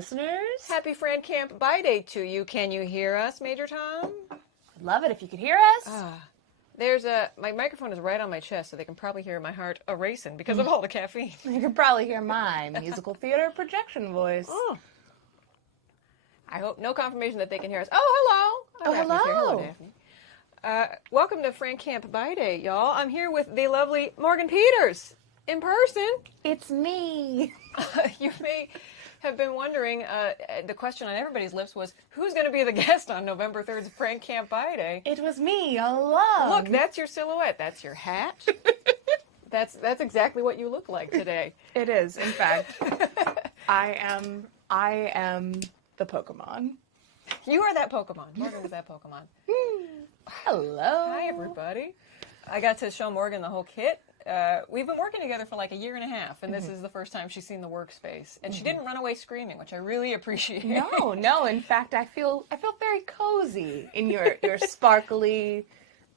listeners. Happy Frandcamp Buyday to you. Can you hear us, Major Tom? I'd love it if you could hear us. My microphone is right on my chest, so they can probably hear my heart a-racing because of all the caffeine. You can probably hear my musical theater projection voice. Oh. I hope no confirmation that they can hear us. Oh, hello. Oh, Daphne's here. hello. Hello, Daphne. Welcome to Frandcamp Buyday, y'all. I'm here with the lovely Morgan Peters in person. It's me. You may have been wondering, the question on everybody's lips was, who's going to be the guest on November 3rd's Frandcamp Buyday? It was me all along. Look, that's your silhouette. That's your hat. That's exactly what you look like today. It is, in fact. I am the Pokemon. You are that Pokemon. Morgan was that Pokemon. Hello. Hi, everybody. I got to show Morgan the whole kit. We've been working together for like a year and a half, and this is the first time she's seen the workspace. And she didn't run away screaming, which I really appreciate. No. In fact, I feel very cozy in your sparkly,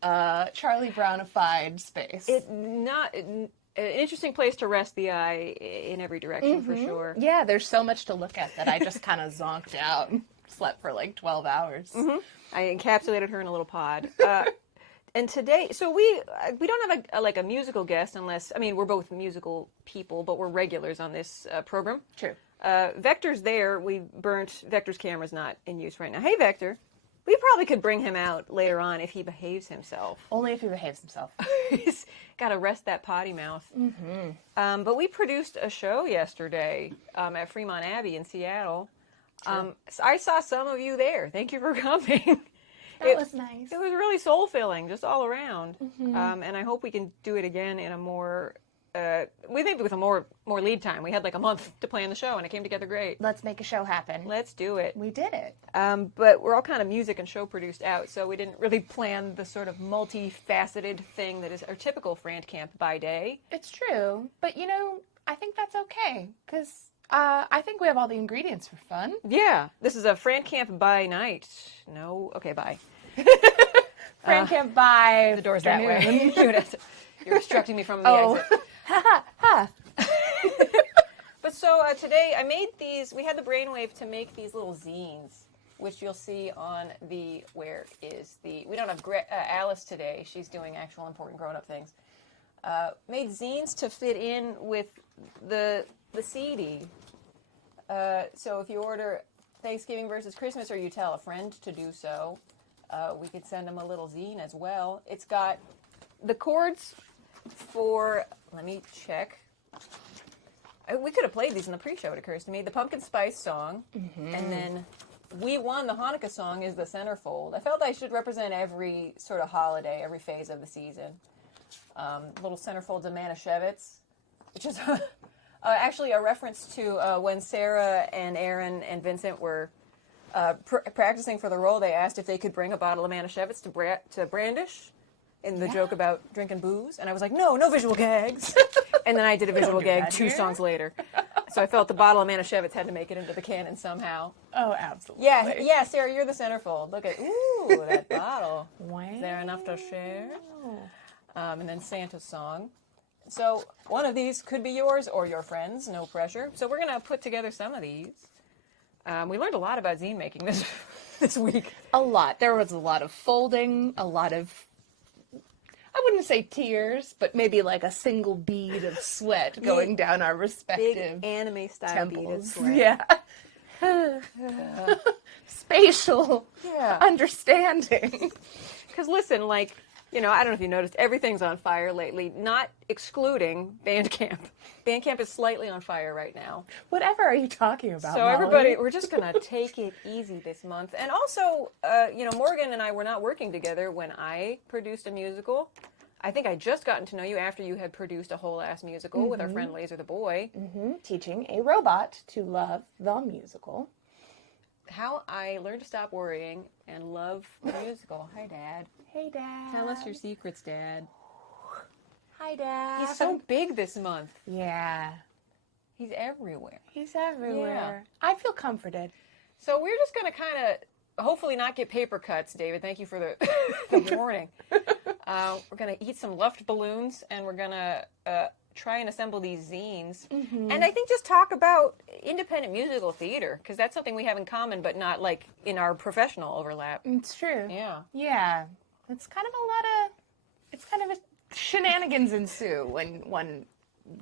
Charlie Brownified space. An interesting place to rest the eye in every direction, for sure. Yeah, there's so much to look at that I just kind of zonked out and slept for like 12 hours. I encapsulated her in a little pod. And today, so we don't have a musical guest unless, we're both musical people, but we're regulars on this program. True. Vector's there. Vector's camera's not in use right now. Hey, Vector. We probably could bring him out later on if he behaves himself. Only if he behaves himself. He's got to rest that potty mouth. But we produced a show yesterday at Fremont Abbey in Seattle. So I saw some of you there. Thank you for coming. That was nice. It was really soul-filling, just all around. And I hope we can do it again in a more, with a more lead time. We had like a month to plan the show, and it came together great. Let's make a show happen. Let's do it. We did it. But we're all kind of music and show produced out, so we didn't really plan the sort of multifaceted thing that is our typical Frandcamp Buyday. It's true. But, I think that's okay, because I think we have all the ingredients for fun. Yeah. This is a Frandcamp by night. No? Okay, bye. Frandcamp by... The door's that that way. way. You're obstructing me from the exit. Ha. But so today I made these, we had the brainwave to make these little zines, which you'll see on we don't have Alice today. She's doing actual important grown-up things. Made zines to fit in with the CD. So if you order Thanksgiving versus Christmas, or you tell a friend to do so, we could send them a little zine as well. It's got the chords for, let me check. We could have played these in the pre-show, it occurs to me. The Pumpkin Spice song, and then We Won, the Hanukkah song, is the centerfold. I felt I should represent every sort of holiday, every phase of the season. Little centerfolds of Manischewitz, which is actually a reference to when Sarah and Aaron and Vincent were practicing for the role. They asked if they could bring a bottle of Manischewitz to brandish in the joke about drinking booze. And I was like, no visual gags. And then I did a visual gag 2 songs later. So I felt the bottle of Manischewitz had to make it into the canon somehow. Oh, absolutely. Yeah, Sarah, you're the centerfold. Look at, that bottle. Wow. Is there enough to share? And then Santa's song. So one of these could be yours or your friends, no pressure. So we're going to put together some of these. We learned a lot about zine making this week. A lot. There was a lot of folding, a lot of, I wouldn't say tears, but maybe like a single bead of sweat going down our respective big anime-style temples. beaded sweat. Yeah. Spatial understanding. Because listen, I don't know if you noticed, everything's on fire lately, not excluding Bandcamp. Bandcamp is slightly on fire right now. Whatever are you talking about, So Molly? everybody, we're just going to take it easy this month. And also, Morgan and I were not working together when I produced a musical. I think I just gotten to know you after you had produced a whole-ass musical with our friend Laser the Boy. Teaching a robot to love the musical. How I learned to stop worrying and love the musical. Hi, Dad. Hey, Dad. Tell us your secrets, Dad. Hi, Dad. He's so big this month. Yeah. He's everywhere. He's everywhere. I feel comforted. So we're just going to kind of hopefully not get paper cuts, David. Thank you for the warning. We're going to eat some Luft balloons, and we're going to try and assemble these zines. And I think just talk about, independent musical theater, because that's something we have in common, but not like in our professional overlap. It's true. Yeah. Yeah. It's kind of a shenanigans ensue when one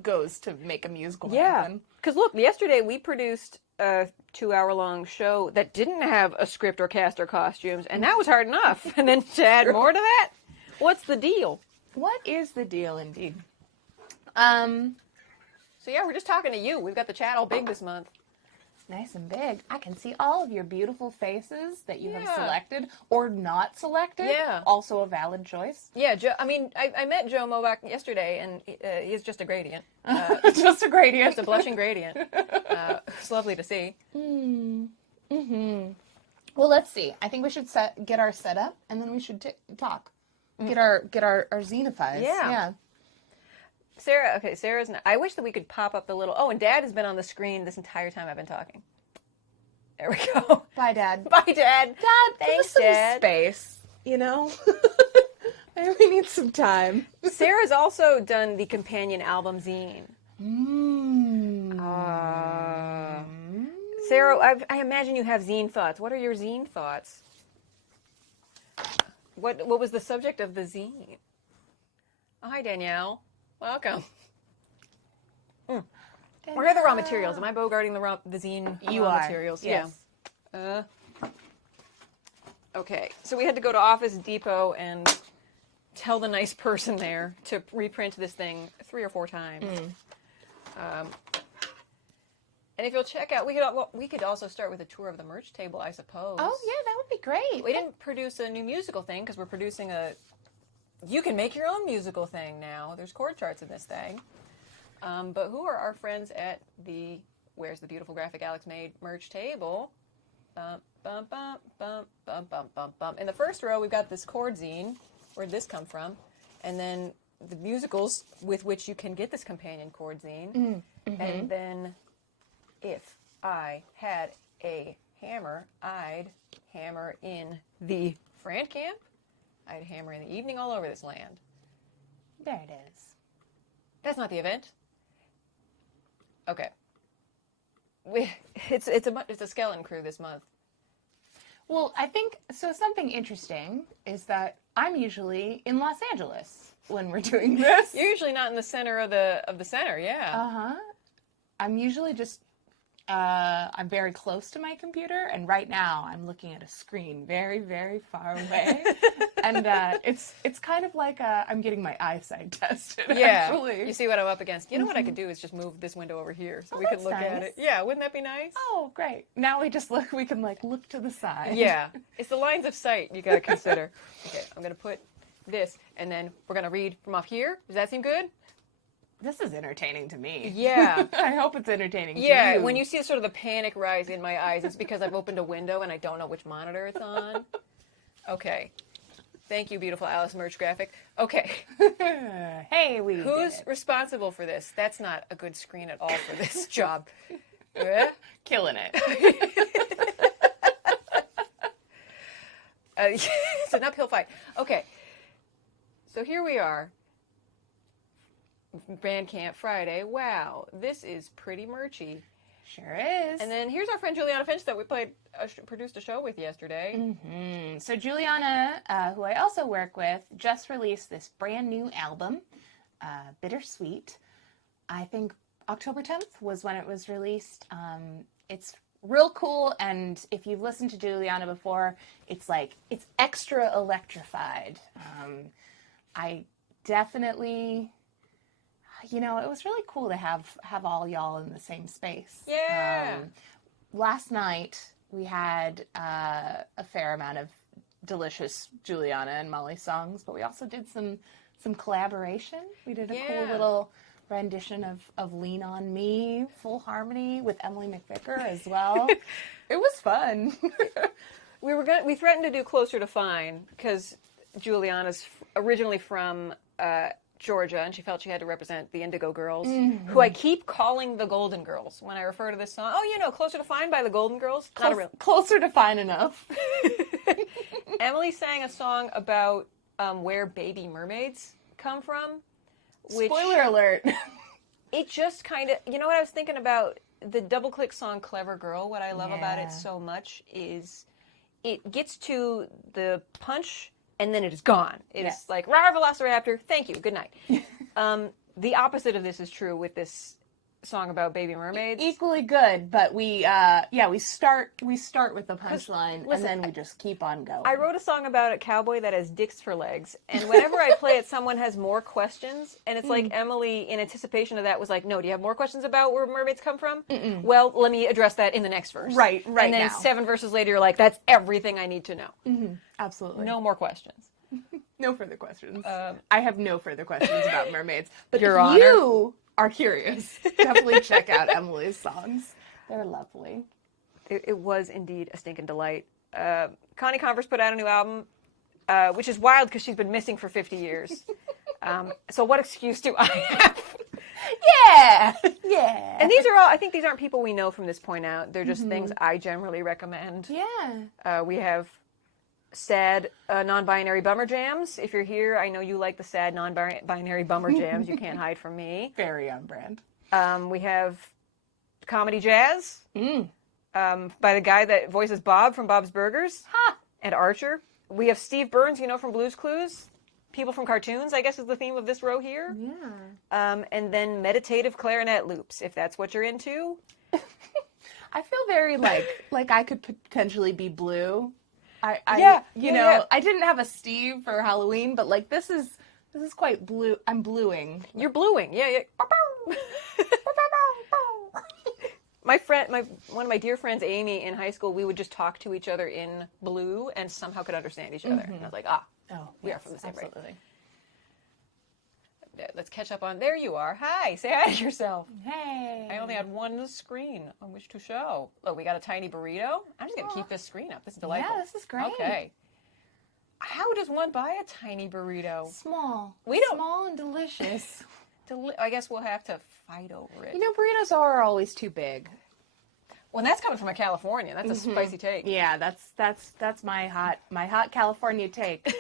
goes to make a musical happen. Because look, yesterday we produced a 2-hour-long show that didn't have a script or cast or costumes, and that was hard enough. And then to add more to that, what's the deal? What is the deal, indeed? So yeah, we're just talking to you. We've got the chat all big this month. Nice and big. I can see all of your beautiful faces that you have Yeah. selected or not selected. Yeah. Also a valid choice. Yeah, Joe. I mean, I met Joe Mobach yesterday, and he's just a gradient. Just a gradient. Just a blushing gradient. It's lovely to see. Well, let's see. I think we should get our setup, and then we should talk. Get our zine-ifies. Yeah. Sarah, okay, Sarah's not. I wish that we could pop up the little. Oh, and Dad has been on the screen this entire time I've been talking. There we go. Bye, Dad. Bye, Dad. Dad, give us Thanks, some Dad. space. You know, maybe we need some time. Sarah's also done the companion album Zine. Sarah, I imagine you have zine thoughts. What are your zine thoughts? What was the subject of the zine? Oh, hi, Danielle. Welcome. Where are the raw materials? Am I bogarting the zine You raw are. materials? Yes. Yeah. Okay, so we had to go to Office Depot and tell the nice person there to reprint this thing 3 or 4 times. And if you'll check out, we could also start with a tour of the merch table, I suppose. Oh, yeah, that would be great. We didn't produce a new musical thing because we're producing you can make your own musical thing now. There's chord charts in this thing. But who are our friends at the Where's the Beautiful Graphic Alex Made merch table? Bum, bum, bum, bum, bum, bum, bum, bum. In the first row, we've got this chord zine. Where'd this come from? And then the musicals with which you can get this companion chord zine. And then if I had a hammer, I'd hammer in the Frandcamp. I'd hammer in the evening all over this land. There it is. That's not the event. Okay. It's a skeleton crew this month. Well, I think, so something interesting is that I'm usually in Los Angeles when we're doing this. You're usually not in the center of the center, yeah. Uh-huh. I'm usually just, I'm very close to my computer, and right now I'm looking at a screen very, very far away. And it's kind of like I'm getting my eyesight tested, Yeah. actually. You see what I'm up against. You know what I could do is just move this window over here so we could that's look at nice. it. Yeah, wouldn't that be nice? Oh, great. Now we can look to the side. Yeah. It's the lines of sight you got to consider. Okay, I'm going to put this, and then we're going to read from off here. Does that seem good? This is entertaining to me. Yeah. I hope it's entertaining to Yeah, you. when you see sort of the panic rise in my eyes, it's because I've opened a window and I don't know which monitor it's on. Okay. Thank you, beautiful Alice Merch Graphic. Okay. Hey, we Who's did it. responsible for this? That's not a good screen at all for this job. Eh? Killing it. It's an uphill fight. Okay. So here we are. Bandcamp Friday. Wow, this is pretty merchy. Sure is. And then here's our friend Juliana Finch that we produced a show with yesterday. So Juliana, who I also work with, just released this brand new album, Bittersweet. I think October 10th was when it was released. It's real cool, and if you've listened to Juliana before, it's extra electrified. I definitely... it was really cool to have all y'all in the same space. Yeah. Last night, we had a fair amount of delicious Juliana and Molly songs, but we also did some collaboration. We did a cool little rendition of Lean On Me, full harmony with Emily McVicker as well. It was fun. We threatened to do Closer to Fine because Juliana's originally from Georgia, and she felt she had to represent the Indigo Girls, who I keep calling the Golden Girls when I refer to this song. Oh, Closer to Fine by the Golden Girls? Not a real. Closer to fine enough. Emily sang a song about where baby mermaids come from. Which, Spoiler alert. It just kind of, you know what I was thinking about? the double-click song Clever Girl, what I love about Yeah. it so much is it gets to the punch and then it is gone. It is like, rah, Velociraptor, thank you, good night. The opposite of this is true with this song about baby mermaids. Equally good, but we start with the punchline and then we just keep on going. I wrote a song about a cowboy that has dicks for legs, and whenever I play it, someone has more questions, and it's like Emily, in anticipation of that, was like, no, do you have more questions about where mermaids come from? Well, let me address that in the next verse. Right And then now. 7 verses later, you're like, that's everything I need to know. Absolutely. No more questions. No further questions. I have no further questions about mermaids. But Your if Honor. you are curious, definitely check out Emily's songs. They're lovely. It was indeed a stinking delight. Connie Converse put out a new album, which is wild because she's been missing for 50 years. So what excuse do I have? Yeah. And these are all, I think these aren't people we know from this point out. They're just things I generally recommend. Yeah. We have sad non-binary bummer jams. If you're here, I know you like the sad non-binary bummer jams. You can't hide from me. Very on brand. We have comedy jazz by the guy that voices Bob from Bob's Burgers and Archer. We have Steve Burns, you know, from Blue's Clues. People from cartoons, I guess, is the theme of this row here. Yeah. And then meditative clarinet loops, if that's what you're into. I feel very like I could potentially be Blue. Yeah. I didn't have a Steve for Halloween, but like this is quite blue. I'm bluing. You're bluing, yeah. One of my dear friends, Amy, in high school, we would just talk to each other in blue and somehow could understand each other. And I was like, we are from the same race. Absolutely. Let's catch up on. There you are. Hi, say hi to yourself. Hey. I only had one screen on which to show. Oh, we got a tiny burrito. I'm just gonna keep this screen up. This is delightful. Yeah, this is great. Okay. How does one buy a tiny burrito? Small. Small and delicious. I guess we'll have to fight over it. You know, burritos are always too big. Well, that's coming from a Californian. That's a spicy take. Yeah, that's my hot California take.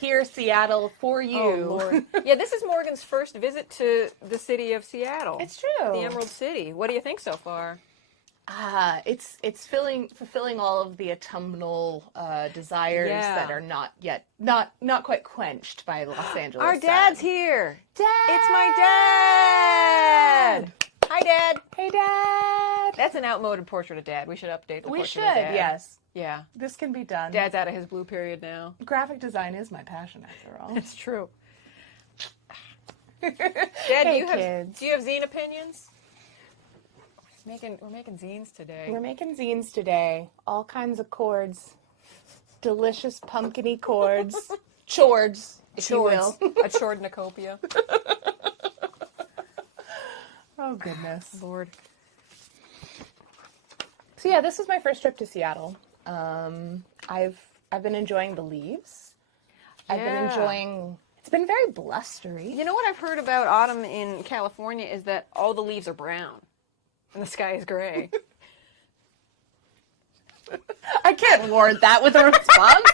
Here, Seattle, for you. Oh, Lord. Yeah, this is Morgan's first visit to the city of Seattle. It's true. The Emerald City. What do you think so far? It's fulfilling all of the autumnal desires that are not yet not quite quenched by Los Angeles. Our dad's here. Dad! It's my dad. Hi, Dad. Hey, Dad. That's an outmoded portrait of Dad. We should update the portrait of Dad. Yes. Yeah. This can be done. Dad's out of his blue period now. Graphic design is my passion, after all. It's true. Dad, Hey, do you have zine opinions? We're making zines today. We're making zines today. All kinds of chords. Delicious pumpkin-y chords. Chords, if you will. A chordnicopia. Oh, goodness. Lord. So yeah, this was my first trip to Seattle. I've been enjoying the leaves. I've been enjoying. It's been very blustery. You know what I've heard about autumn in California is that all the leaves are brown and the sky is gray. I can't word that with a response.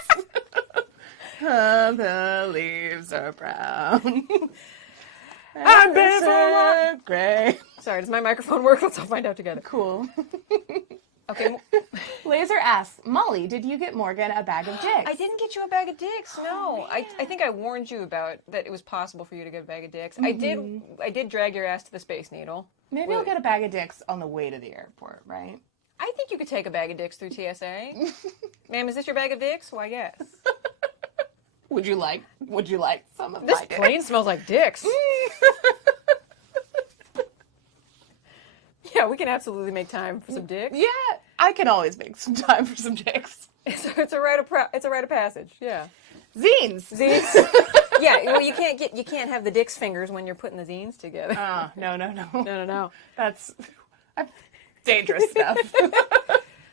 The leaves are brown. I'm better gray. Sorry, does my microphone work? Let's all find out together. Cool. Okay. Laser asks, Molly, did you get Morgan a bag of dicks? I didn't get you a bag of dicks. No, I think I warned you about that. It was possible for you to get a bag of dicks. I did drag your ass to the Space Needle. Maybe I'll get a bag of dicks on the way to the airport, right? I think you could take a bag of dicks through TSA. Ma'am, is this your bag of dicks? Why, yes. Would you like some of This my dicks? plane smells like dicks. Yeah, we can absolutely make time for some dicks. Yeah, I can always make some time for some dicks. It's a rite of passage. Yeah. Zines. Yeah. Well, you can't have the dick's fingers when you're putting the zines together. No. That's dangerous stuff.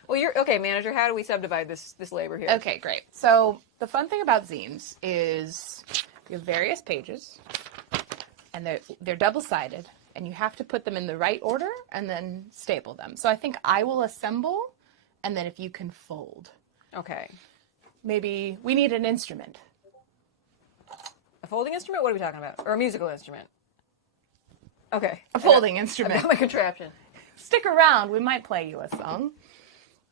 Well, you're okay, manager. How do we subdivide this labor here? Okay, great. So the fun thing about zines is you have various pages, and they're double-sided, and you have to put them in the right order and then staple them. So I think I will assemble, and then if you can fold. Okay. Maybe we need an instrument. A folding instrument? What are we talking about? Or a musical instrument? Okay. A folding instrument. My contraption. Stick around. We might play you a song.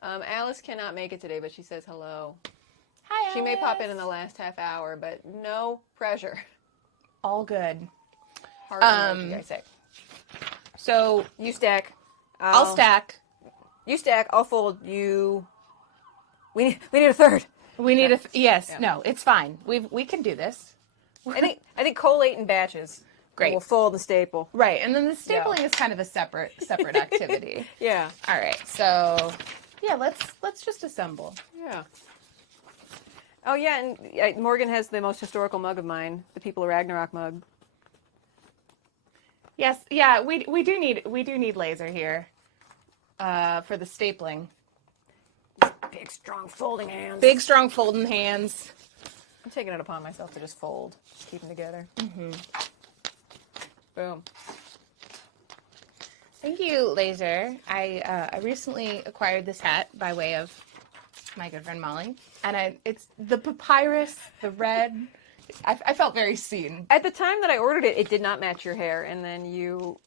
Alice cannot make it today, but she says hello. Hi, She may pop in Alice. the last half hour, but no pressure. All good. Heart emoji, I say. So You stack. I'll stack. You stack. I'll fold. You. We need a third. We need a yes. Yeah. No, it's fine. We can do this. I think collate in batches. Great. We'll fold the staple. Right, and then the stapling is kind of a separate activity. Yeah. All right, so yeah, let's just assemble. Yeah. Oh yeah, and Morgan has the most historical mug of mine, the People of Ragnarok mug. Yes, yeah, we do need laser here for the stapling. Big, strong folding hands. Big, strong folding hands. I'm taking it upon myself to just fold, keep them together. Mm-hmm. Boom. Thank you, Laser. I recently acquired this hat by way of my good friend Molly, and it's the papyrus, the red. I felt very seen. At the time that I ordered it, it did not match your hair, and then you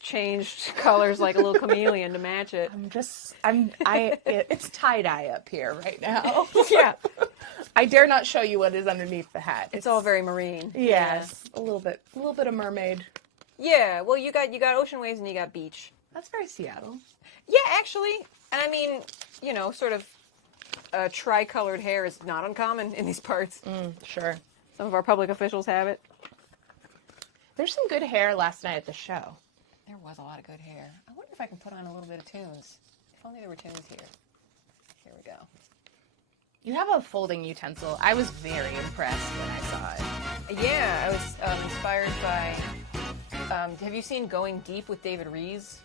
changed colors like a little chameleon to match it. It's tie-dye up here right now. Yeah. I dare not show you what is underneath the hat. It's all very marine. Yes, a little bit of mermaid. Yeah, well, you got ocean waves and you got beach. That's very Seattle. Yeah, actually. And I mean, sort of tricolored hair is not uncommon in these parts. Sure. Some of our public officials have it. There's some good hair last night at the show. There was a lot of good hair. I wonder if I can put on a little bit of tunes. If only there were tunes here. Here we go. You have a folding utensil. I was very impressed when I saw it. Yeah, I was inspired by... have you seen Going Deep with David Rees,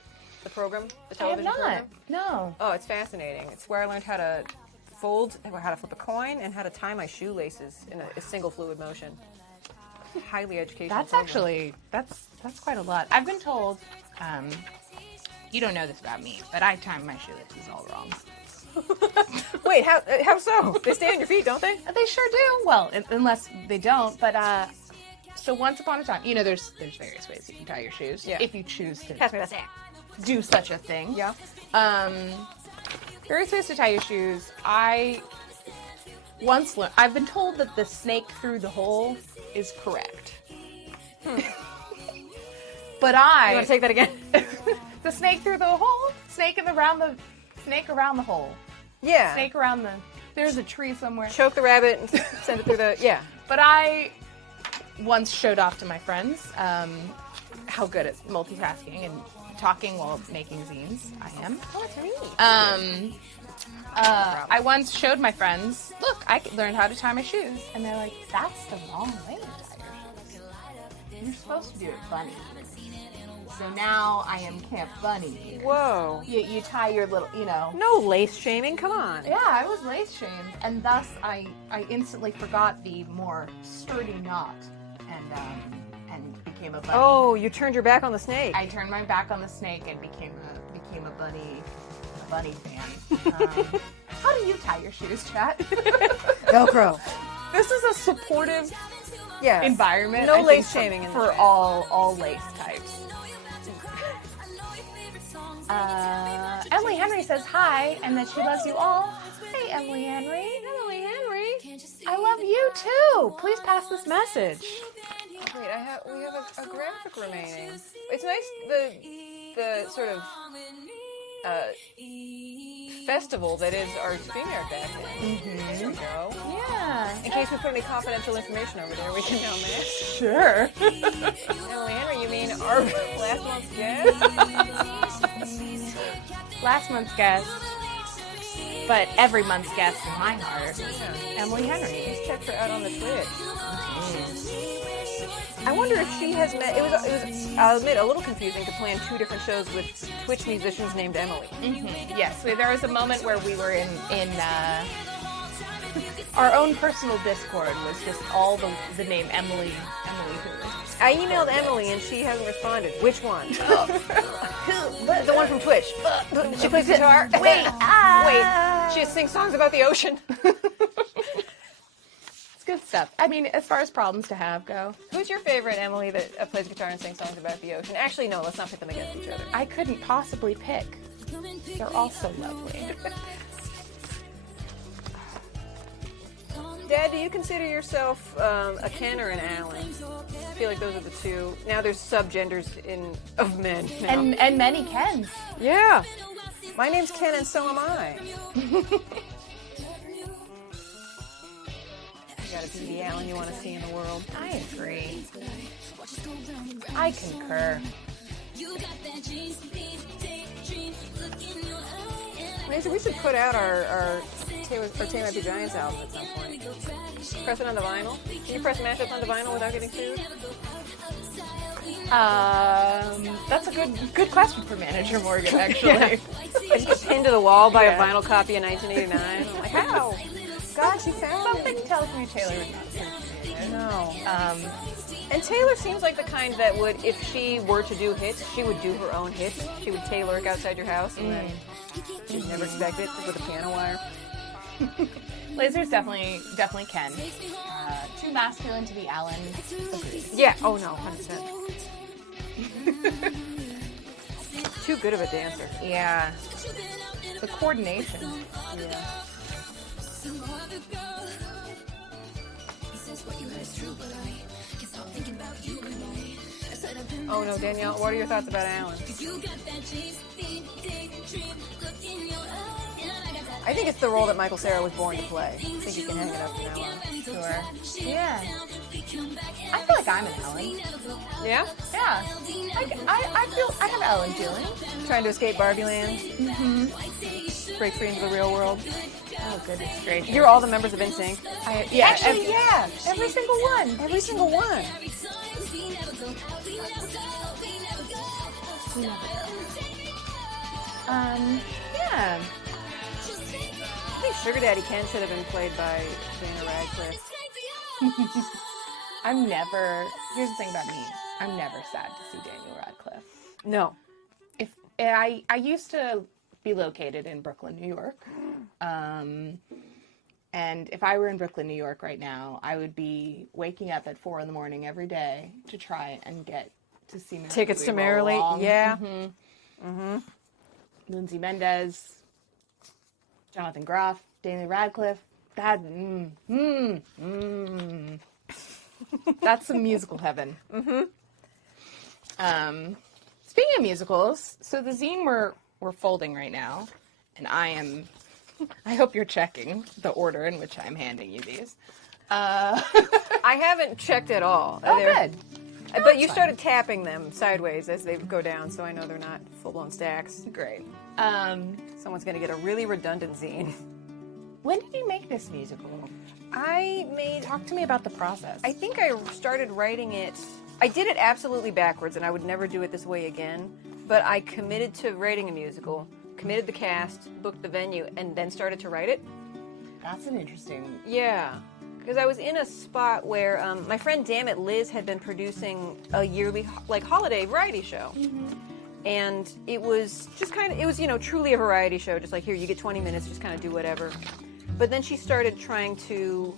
the program, the television program? No. Oh, it's fascinating. It's where I learned how to fold, how to flip a coin, and how to tie my shoelaces in a single fluid motion. Highly educational. That's program. actually, that's quite a lot. I've been told, you don't know this about me, but I time my shoelaces all wrong. Wait, how so? They stay on your feet, don't they? They sure do. Well, unless they don't, but, so once upon a time, there's various ways you can tie your shoes. Yeah. If you choose to Pass me that sack. do such a thing. Yeah. Various ways to tie your shoes. I once learned, I've been told that the snake through the hole is correct. But You want to take that again? the snake through the hole, snake around the hole. Yeah. Snake around there's a tree somewhere. Choke the rabbit and send it through the, yeah. But I once showed off to my friends how good at multitasking and talking while making zines I am. Oh, that's neat. I once showed my friends, look, I learned how to tie my shoes. And they're like, that's the wrong way to tie your shoes. You're supposed to do it bunny. So now I am Camp Bunny here. Whoa. You tie your little, No lace shaming, come on. Yeah, I was lace shamed. And thus I instantly forgot the more sturdy knot and became a bunny. Oh, you turned your back on the snake. I turned my back on the snake and became a bunny fan. How do you tie your shoes, chat? Velcro. This is a supportive Yeah. environment. No I think, lace shaming in for the chat. all lace types. Emily Henry says hi and that she loves you all. Hi, Emily Henry. Emily Henry. I love you too. Please pass this message. Wait, we have a graphic remaining. It's nice the sort of festival that is our StreamYard back in. There we go. Yeah. In case we put any confidential information over there, we can know that. Sure. Emily Henry, you mean our last month's guest? Last month's guest, but every month's guest in my heart, Emily Henry. Just check her out on the Twitch. I wonder if she has met. It was. I'll admit, a little confusing to plan two different shows with Twitch musicians named Emily. Mm-hmm. Yes, so there was a moment where we were in our own personal Discord was just all the name Emily who. I emailed Emily and she hasn't responded. Which one? The one from Twitch. She plays guitar. Wait, Wait. She sings songs about the ocean. It's good stuff. I mean, as far as problems to have go, Who's your favorite, Emily, that plays guitar and sings songs about the ocean? Actually, no, let's not pit them against each other. I couldn't possibly pick. They're all so lovely. Dad, do you consider yourself a Ken or an Alan? I feel like those are the two. Now there's subgenders of men now. And many Kens. Yeah. My name's Ken and so am I. You gotta be the Alan you want to see in the world. I agree. I concur. Maybe we should put out our Tay Might Be Giants album at some point. Press it on the vinyl. Can you press mashups on the vinyl without getting sued? That's a good question for Manager Morgan, actually. Yeah. It's just pinned to the wall by a vinyl copy in 1989. I'm like, how? God, she found Something it. tells me Taylor would not appreciate it. No. Um, And Taylor seems like the kind that would, if she were to do hits, she would do her own hits. She would Taylor it outside your house and then you'd never expect it with a piano wire. Lasers definitely Ken. Too masculine to be Alan. Agreed. Yeah. Oh no, 100%. Too good of a dancer. Yeah. The coordination. Yeah. Oh no, Danielle, what are your thoughts about Alan? I think it's the role that Michael Cera was born to play. I think you can hang it up from now on. Sure. Yeah. I feel like I'm an Ellen. Yeah? Yeah. I feel I have Ellen feeling. Trying to escape Barbie Land. Mm-hmm. Break free into the real world. Oh goodness gracious. You're all the members of NSYNC. Yeah. Actually, Every single one. Every single one. We never know. Yeah. I think Sugar Daddy Ken should have been played by Dana Radcliffe. Here's the thing about me. I'm never sad to see Daniel Radcliffe. No. If I used to be located in Brooklyn, New York. And if I were in Brooklyn, New York right now, I would be waking up at 4 a.m. every day to try and get to see Merrily Tickets to We Merrily. Roll Along. Yeah. Mm-hmm. Lindsay Mendez, Jonathan Groff, Daniel Radcliffe. That's some musical heaven. Mm-hmm. Speaking of musicals, so the zine we're folding right now, and I hope you're checking the order in which I'm handing you these. I haven't checked at all. Oh, good. But you started tapping them sideways as they go down, so I know they're not full-blown stacks. Great. Someone's going to get a really redundant zine. When did you make this musical? Talk to me about the process. I think I started writing it. I did it absolutely backwards, and I would never do it this way again. But I committed to writing a musical, committed the cast, booked the venue, and then started to write it. That's an interesting... Yeah. Because I was in a spot where my friend Dammit Liz had been producing a yearly holiday variety show. Mm-hmm. And it was just truly a variety show. Just like, here, you get 20 minutes, just kind of do whatever. But then she started trying to,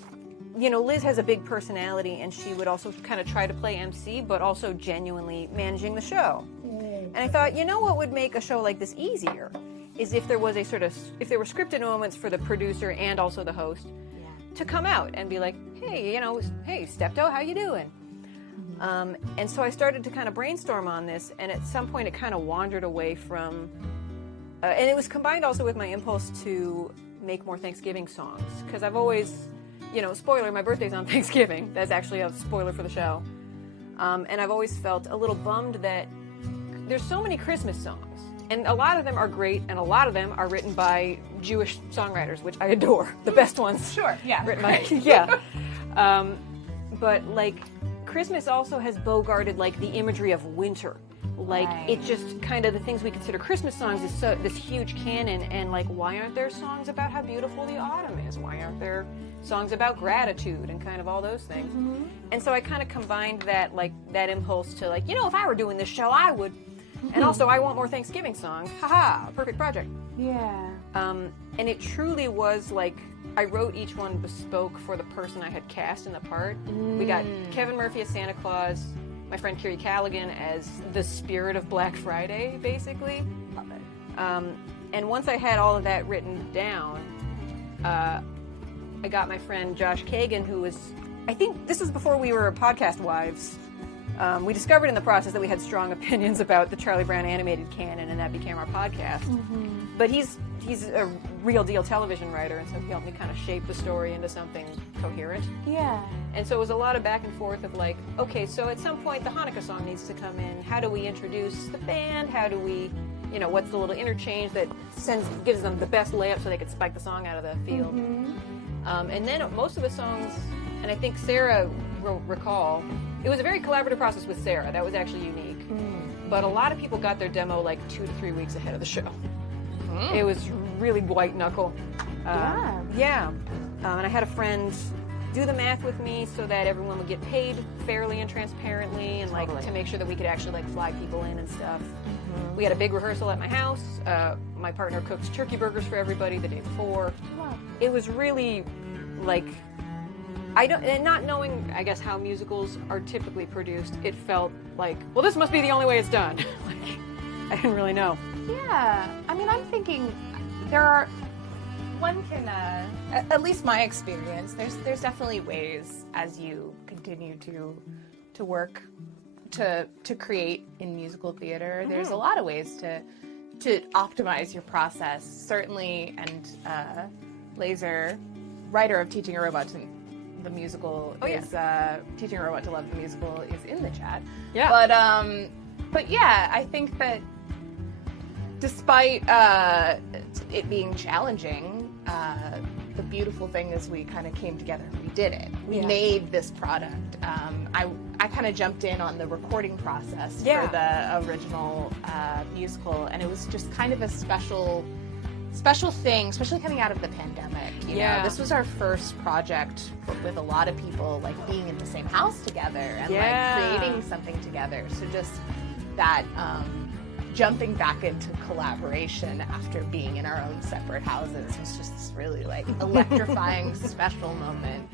Liz has a big personality, and she would also kind of try to play MC, but also genuinely managing the show. Mm. And I thought, what would make a show like this easier is if there was if there were scripted moments for the producer and also the host to come out and be like, hey, hey, Steptoe, how you doing? Mm-hmm. And so I started to kind of brainstorm on this, and at some point it kind of wandered away from, and it was combined also with my impulse to make more Thanksgiving songs, because I've always, spoiler, my birthday's on Thanksgiving. That's actually a spoiler for the show. And I've always felt a little bummed that there's so many Christmas songs, and a lot of them are great, and a lot of them are written by Jewish songwriters, which I adore. The best ones. Sure, yeah. Written by, yeah. But, Christmas also has bogarted, the imagery of winter. Right. It just kind of the things we consider Christmas songs is this huge canon, and, why aren't there songs about how beautiful the autumn is? Why aren't there songs about gratitude and kind of all those things? Mm-hmm. And so I kind of combined that, that impulse to, if I were doing this show, I would. And also, I want more Thanksgiving songs. Haha, perfect project. Yeah. And it truly was I wrote each one bespoke for the person I had cast in the part. We got Kevin Murphy as Santa Claus, my friend Kiri Callaghan as the spirit of Black Friday, basically. Love it. And once I had all of that written down, I got my friend Josh Kagan, who was, I think this was before we were podcast wives. We discovered in the process that we had strong opinions about the Charlie Brown animated canon, and that became our podcast. But he's a real deal television writer, and so he helped me kind of shape the story into something coherent. Yeah. And so it was a lot of back and forth of like, okay, so at some point the Hanukkah song needs to come in. How do we introduce the band? How do we, what's the little interchange that gives them the best layup so they could spike the song out of the field? And then most of the songs, and I think Sarah will recall, it was a very collaborative process with Sarah. That was actually unique. But a lot of people got their demo like 2 to 3 weeks ahead of the show. It was really white knuckle. Yeah. And I had a friend do the math with me so that everyone would get paid fairly and transparently, and to make sure that we could actually fly people in and stuff. We had a big rehearsal at my house. My partner cooked turkey burgers for everybody the day before. Wow. It was really and not knowing, I guess, how musicals are typically produced, it felt like, well, this must be the only way it's done. I didn't really know. Yeah. I mean, I'm thinking one can, at least my experience, there's definitely ways as you continue to work, to create in musical theater, there's a lot of ways to optimize your process, certainly, and Laser, writer of Teaching a Robot to the musical Teaching a Robot to Love the musical is in the chat. Yeah. But yeah, I think that despite it being challenging, the beautiful thing is we kind of came together and we did it. We made this product. I kind of jumped in on the recording process for the original musical, and it was just kind of a special thing, especially coming out of the pandemic. You know, this was our first project with a lot of people being in the same house together and creating something together. So just that jumping back into collaboration after being in our own separate houses was just this really electrifying special moment.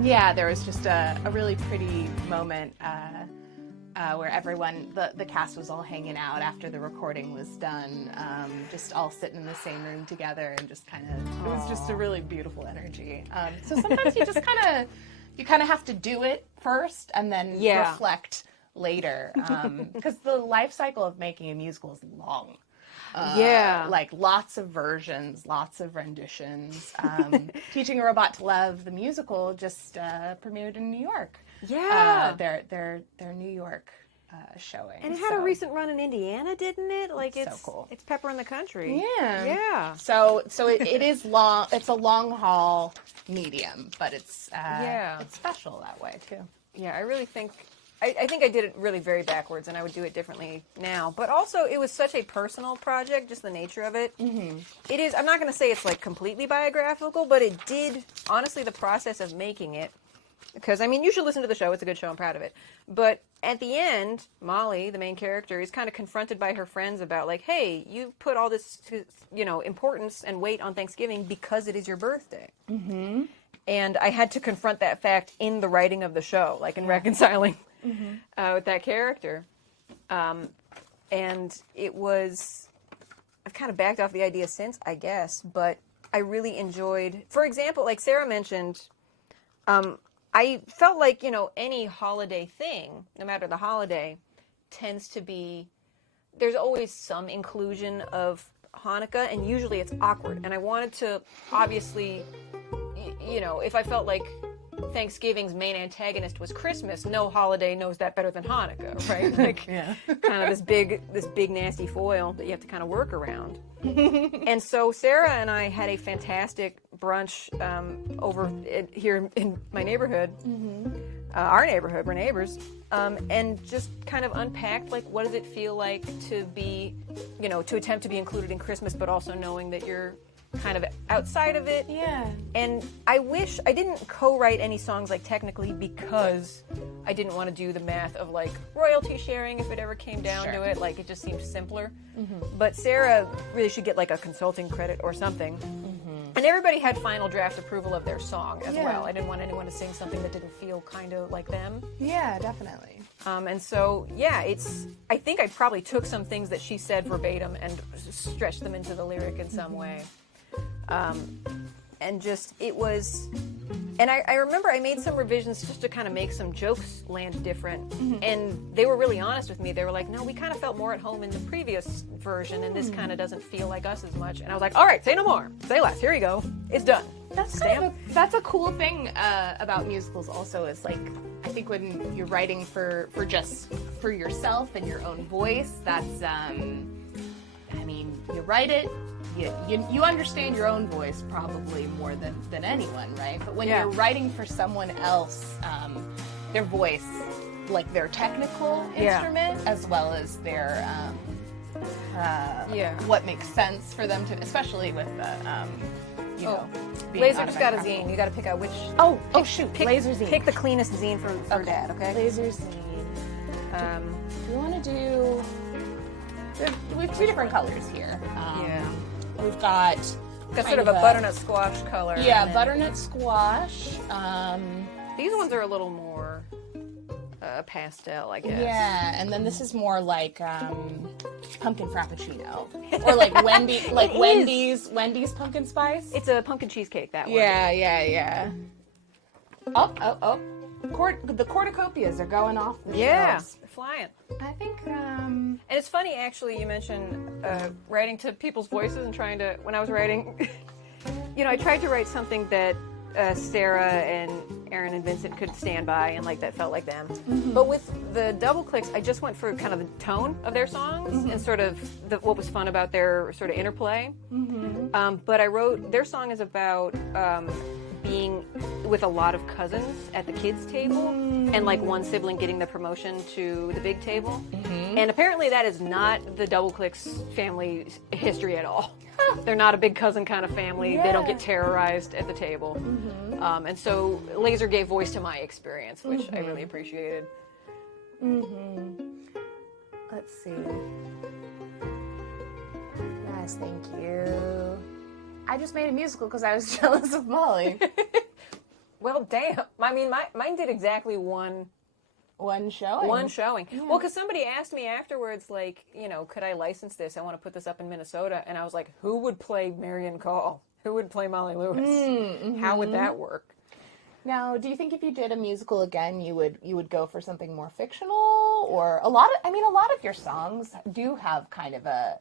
There was just a really pretty moment where everyone, the cast was all hanging out after the recording was done, just all sitting in the same room together, and just it was just a really beautiful energy. So sometimes you just kind of have to do it first and then reflect later, because the life cycle of making a musical is long. Lots of versions, lots of renditions. Teaching a Robot to Love the musical just premiered in New York. Their New York showing. And it had a recent run in Indiana, didn't it? It's so cool. It's pepper in the country. Yeah. So it is long. It's a long haul medium, but it's special that way too. Yeah, I really think. I think I did it really very backwards, and I would do it differently now. But also, it was such a personal project, just the nature of it. It is. I'm not going to say it's completely biographical, but it did. Honestly, the process of making it. Because, you should listen to the show. It's a good show. I'm proud of it. But at the end, Molly, the main character, is kind of confronted by her friends about, hey, you put all this, importance and weight on Thanksgiving because it is your birthday. And I had to confront that fact in the writing of the show, in reconciling with that character. And it was, I've kind of backed off the idea since, I guess, but I really enjoyed, for example, Sarah mentioned, I felt any holiday thing, no matter the holiday, tends to be, there's always some inclusion of Hanukkah, and usually it's awkward. And I wanted to, obviously, if I felt like Thanksgiving's main antagonist was Christmas, no holiday knows that better than Hanukkah, right? Kind of this big nasty foil that you have to kind of work around. And so Sarah and I had a fantastic brunch over here in my neighborhood, our neighborhood, we're neighbors, and just kind of unpacked what does it feel like to be, to attempt to be included in Christmas, but also knowing that you're kind of outside of it. And I wish I didn't co-write any songs technically, because I didn't want to do the math of royalty sharing if it ever came down to it. It just seemed simpler. But Sarah really should get a consulting credit or something. And everybody had final draft approval of their song as Yeah. well. I didn't want anyone to sing something that didn't feel kind of like them. Yeah, definitely. And so, yeah, I think I probably took some things that she said verbatim and stretched them into the lyric in some way. And just, it was, and I remember I made some revisions just to kind of make some jokes land different. And they were really honest with me. They were like, no, we kind of felt more at home in the previous version, and this kind of doesn't feel like us as much. And I was like, all right, say no more. Say less. Here you go. It's done. That's a cool thing about musicals also is like, I think when you're writing for yourself and your own voice, that's, I mean, you write it, you understand your own voice probably more than anyone, right? But when you're writing for someone else, their voice, like their technical instrument, as well as their what makes sense for them to, especially with the, being Laser just got a autobiographical. zine. You got to pick out which. Oh, shoot, Laser Zine. Pick the cleanest zine for Dad, okay? Laser Zine. We want to do. We have two different colors here. We've got sort of a butternut squash color. Yeah, and then butternut squash. These ones are a little more pastel, I guess. Yeah, and then this is more like pumpkin frappuccino, or like Wendy's pumpkin spice. It's a pumpkin cheesecake, that one. Yeah. Oh. The cornucopias are going off the shelves. They're flying. I think, And it's funny, actually, you mentioned writing to people's voices and trying to, when I was writing, I tried to write something that Sarah and Aaron and Vincent could stand by and like that felt like them. But with the double clicks, I just went for kind of the tone of their songs and sort of what was fun about their sort of interplay. But I wrote, their song is about being with a lot of cousins at the kids' table and like one sibling getting the promotion to the big table. And apparently that is not the Double Clicks family history at all. They're not a big cousin kind of family. They don't get terrorized at the table. And so Laser gave voice to my experience, which I really appreciated. let's see. Yes, thank you. I just made a musical because I was jealous of Molly. Well, damn. I mean, mine did exactly one showing. One showing. Yeah. Well, because somebody asked me afterwards, like, could I license this? I want to put this up in Minnesota. And I was like, who would play Marion Call? Who would play Molly Lewis? How would that work? Now, do you think if you did a musical again, you would go for something more fictional, or a lot of your songs do have kind of a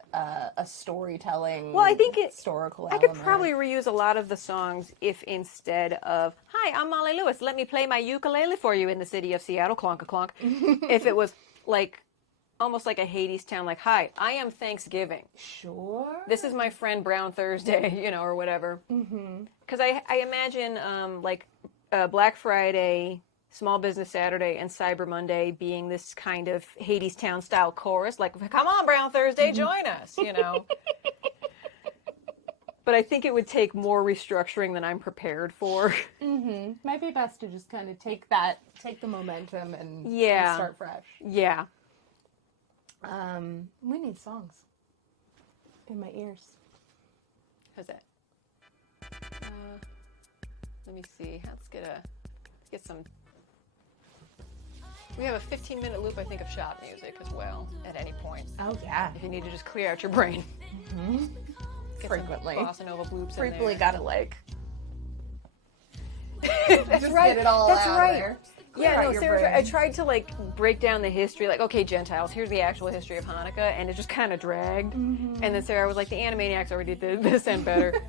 storytelling. Well, I think historical. I could probably reuse a lot of the songs if instead of "Hi, I'm Molly Lewis. Let me play my ukulele for you in the city of Seattle, clonk a clonk," if it was like almost like a Hadestown, like, "Hi, I am Thanksgiving. Sure. This is my friend Brown Thursday," or whatever. Because I imagine Black Friday, Small Business Saturday, and Cyber Monday being this kind of Hadestown style chorus, like, come on, Brown Thursday, join us, But I think it would take more restructuring than I'm prepared for. Might be best to just kind of take the momentum and start fresh. Yeah. We need songs in my ears. How's that? Let me see. Let's get some. We have a 15-minute loop, I think, of shop music as well at any point. Oh yeah. If you need to just clear out your brain. Get Frequently. Some bossa nova bloops Frequently in there. gotta like. That's just right. Get it all That's out right. There. Yeah, no, seriously, I tried to break down the history, okay, Gentiles, here's the actual history of Hanukkah, and it just kind of dragged. And then Sarah was like, the Animaniacs already did this and better.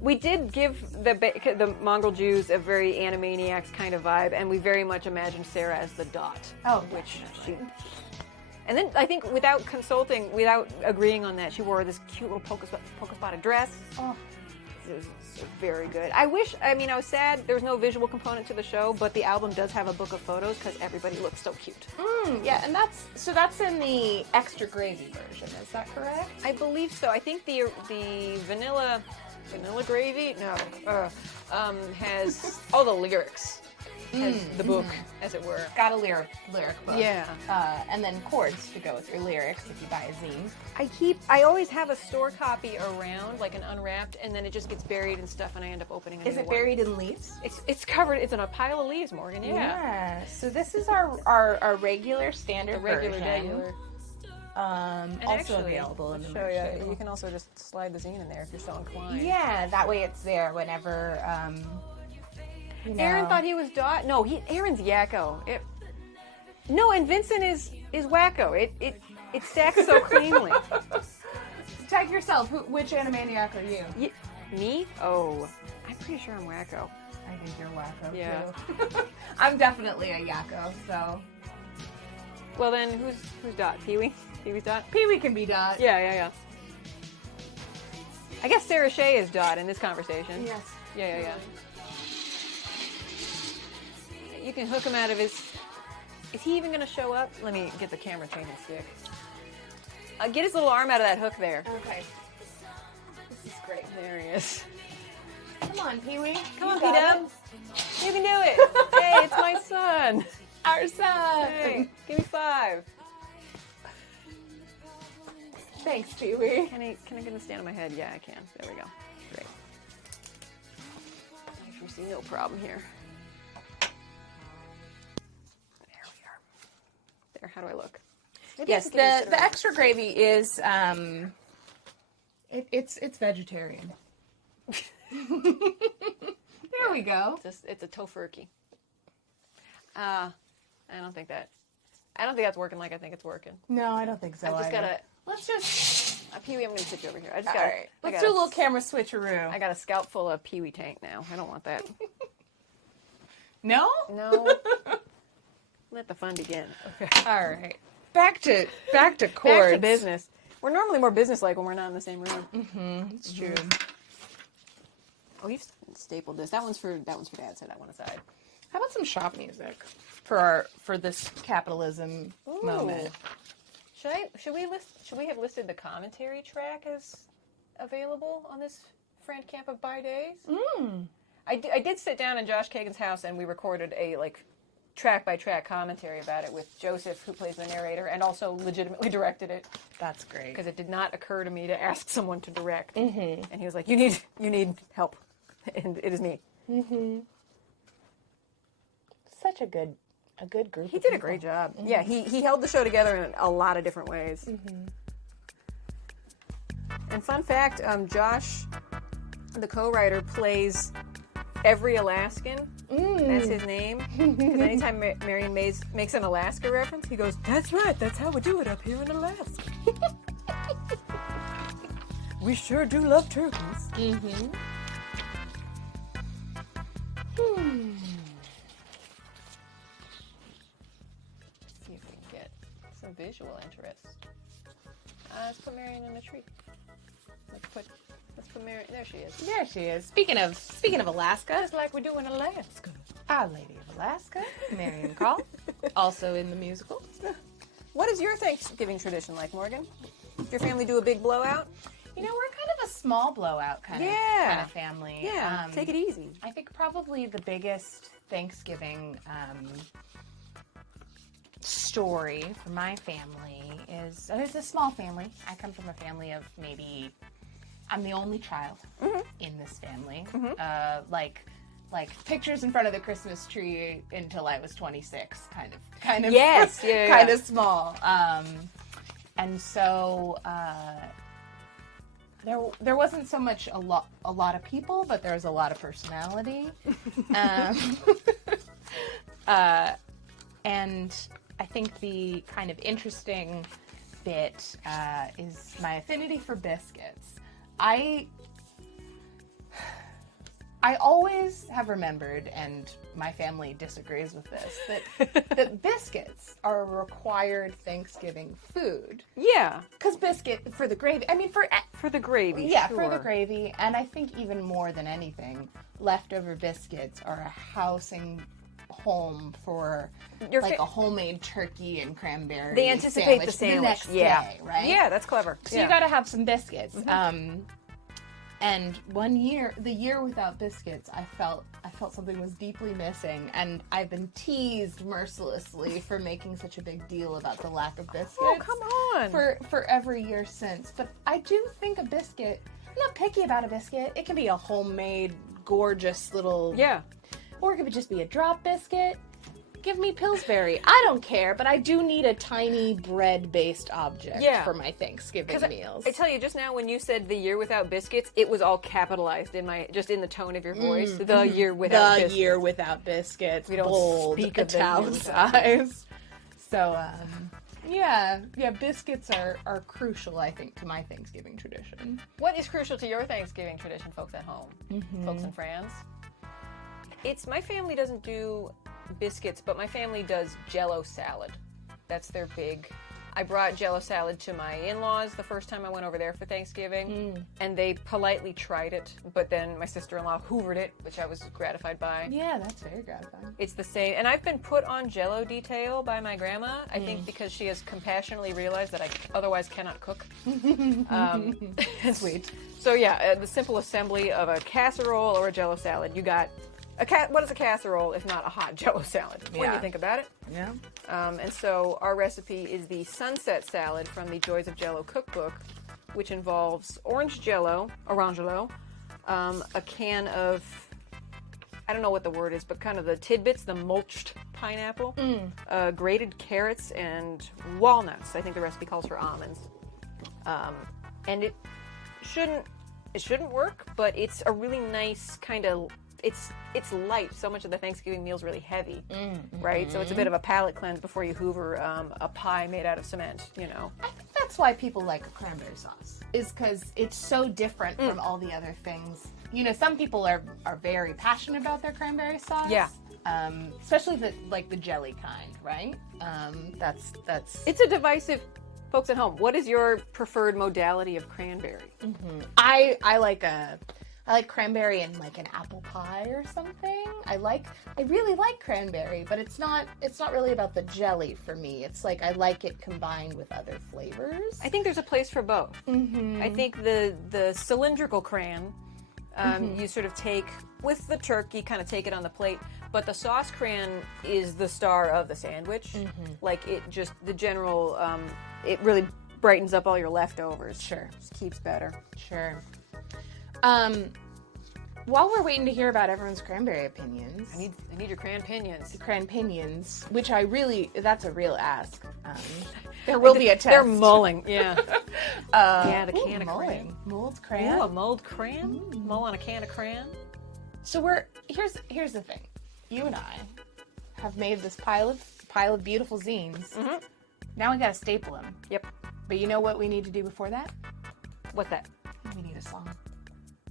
We did give the Mongol Jews a very Animaniacs kind of vibe, and we very much imagined Sarah as the Dot. Oh, which she. And then I think without agreeing on that, she wore this cute little polka spotted dress. Oh. It was very good. I was sad there was no visual component to the show, but the album does have a book of photos because everybody looks so cute. Yeah, and that's in the extra gravy version. Is that correct? I believe so. I think the vanilla gravy has all the lyrics. has the book, as it were. Got a lyric book. Yeah. And then chords to go with your lyrics if you buy a zine. I always have a store copy around, like an unwrapped, and then it just gets buried in stuff, and I end up opening a Is new it one. buried in leaves? It's covered. It's in a pile of leaves, Morgan. Yeah. Yeah. So this is our regular standard Regular. version. And Also actually, available in the show merch you. table. You can also just slide the zine in there if you're so inclined. Yeah, that way it's there whenever. You know. Aaron thought he was Dot. No, Aaron's Yakko. No, and Vincent is Wacko. It stacks so cleanly. Tag yourself. Which Animaniac are you? Me? Oh, I'm pretty sure I'm Wacko. I think you're Wacko Yeah. too. I'm definitely a Yakko. So Well then, who's Dot? Pee-wee? Pee-wee's Dot? Pee-wee can be Dot. Yeah. I guess Sarah Shea is Dot in this conversation. Yes. Yeah. You can hook him out of his... Is he even going to show up? Let me get the camera changing stick. Get his little arm out of that hook there. Okay. This is great. There he is. Come on, Pee-wee. Come on, You got P-Dub. You can do it. Hey, it's my son. it. Our son. Hey, give me 5. Thanks, Pee-wee. Can I get him to stand on my head? Yeah, I can. There we go. Great. I foresee no problem here. There we are. There, how do I look? Maybe I Yes, can get the extra gravy is it's vegetarian. There we go. It's a tofurkey. I don't think that's working like I think it's working. No, I don't think so. I've just either. gotta. Let's just. Pee-wee, I'm gonna sit you over here. I just All got. right. Let's do a little camera switcheroo. I got a scalp full of Pee-wee tank now. I don't want that. No. No. Let the fun begin. Okay. All right. Back to chords. Back to business. We're normally more business-like when we're not in the same room. Mm-hmm. It's true. Oh, you've stapled this. That one's for Dad. Set that one aside. How about some shop music for this capitalism moment? Should we have listed the commentary track as available on this Frandcamp of Buydays? I did sit down in Josh Kagan's house and we recorded a track by track commentary about it with Joseph, who plays the narrator, and also legitimately directed it. That's great. Because it did not occur to me to ask someone to direct. Mm-hmm. And he was like, "You need help," and it is me. Mm-hmm. Such a good group. He did a great job. Mm-hmm. Yeah, he held the show together in a lot of different ways. Mm-hmm. And fun fact, Josh, the co-writer, plays every Alaskan. That's his name. Because anytime Marion makes an Alaska reference, he goes, "That's right, that's how we do it up here in Alaska." We sure do love turkeys. Mm-hmm. Let's see if we can get some visual interest. Let's put Marion in a tree. Let's put Marion. There she is. There she is. Speaking of Alaska, Just like we do in Alaska. Our Lady of Alaska, Marion Call, also in the musical. What is your Thanksgiving tradition like, Morgan? Does your family do a big blowout? You know, we're kind of a small blowout kind of family. Yeah, take it easy. I think probably the biggest Thanksgiving story for my family is, it's a small family. I come from a family of I'm the only child in this family. Like pictures in front of the Christmas tree until I was 26, kind of Yes, kind of small. And so there wasn't so much a lot of people, but there was a lot of personality. And I think the kind of interesting bit is my affinity for biscuits. I always have remembered, and my family disagrees with this, that biscuits are a required Thanksgiving food. Yeah. Because biscuit, for the gravy, For the gravy, yeah, sure. for the gravy, and I think even more than anything, leftover biscuits are a housing home for a homemade turkey and cranberry. They anticipate the sandwich. The next day, right? Yeah, that's clever. So you got to have some biscuits. And the year without biscuits, I felt something was deeply missing, and I've been teased mercilessly for making such a big deal about the lack of biscuits. Oh, come on. For every year since. But I do think a biscuit, I'm not picky about a biscuit. It can be a homemade, gorgeous little... Yeah. Or it could just be a drop biscuit. Give me Pillsbury. I don't care, but I do need a tiny bread-based object for my Thanksgiving meals. I tell you, just now when you said the year without biscuits, it was all capitalized in the tone of your voice. The year without biscuits. The year without biscuits. We don't bold, speak of italicized. So, biscuits are crucial, I think, to my Thanksgiving tradition. What is crucial to your Thanksgiving tradition, folks at home? Folks in France? My family doesn't do biscuits, but my family does Jell-O salad. That's their big... I brought Jell-O salad to my in-laws the first time I went over there for Thanksgiving, and they politely tried it, but then my sister-in-law hoovered it, which I was gratified by. Yeah, that's very gratifying. It's the same, and I've been put on Jell-O detail by my grandma, I think because she has compassionately realized that I otherwise cannot cook. Sweet. So yeah, the simple assembly of a casserole or a Jell-O salad, you got... What is a casserole if not a hot Jell-O salad? When you think about it. Yeah. And so our recipe is the sunset salad from the Joys of Jell-O cookbook, which involves orange Jell-O, a can of, I don't know what the word is, but kind of the tidbits, the mulched pineapple, grated carrots, and walnuts. I think the recipe calls for almonds. And it shouldn't work, but it's a really nice kind of... It's light. So much of the Thanksgiving meal is really heavy, right? So it's a bit of a palate cleanse before you hoover a pie made out of cement, you know. I think that's why people like a cranberry sauce, is because it's so different from all the other things. You know, some people are very passionate about their cranberry sauce. Yeah. Especially the jelly kind, right? That's. It's a divisive. Folks at home, what is your preferred modality of cranberry? I like cranberry in like an apple pie or something. I really like cranberry, but it's not really about the jelly for me. It's like I like it combined with other flavors. I think there's a place for both. I think the cylindrical cran, you sort of take with the turkey, kind of take it on the plate, but the sauce cran is the star of the sandwich. Like it just, the general, it really brightens up all your leftovers. Sure. Just keeps better. Sure. While we're waiting to hear about everyone's cranberry opinions, I need your cran-pinions. Cran-pinions, which that's a real ask. There will be a test. They're mulling, yeah. The can of cran. Mulled cran. Ooh, a mulled cran? Mull on a can of cran? So here's the thing. You and I have made this pile of beautiful zines. Now we gotta staple them. Yep. But you know what we need to do before that? What's that? We need a song.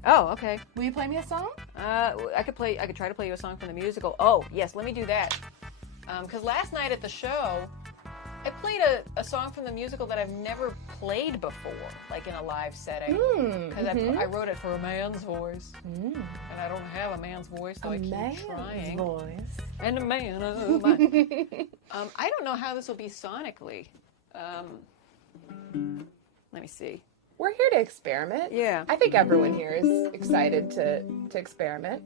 Oh, okay. Will you play me a song? I could try to play you a song from the musical. Oh, yes, let me do that. Because last night at the show, I played a song from the musical that I've never played before, like in a live setting. Because I wrote it for a man's voice. And I don't have a man's voice, so I keep trying. Voice. And a man of mine. I don't know how this will be sonically. Let me see. We're here to experiment. Yeah. I think everyone here is excited to experiment.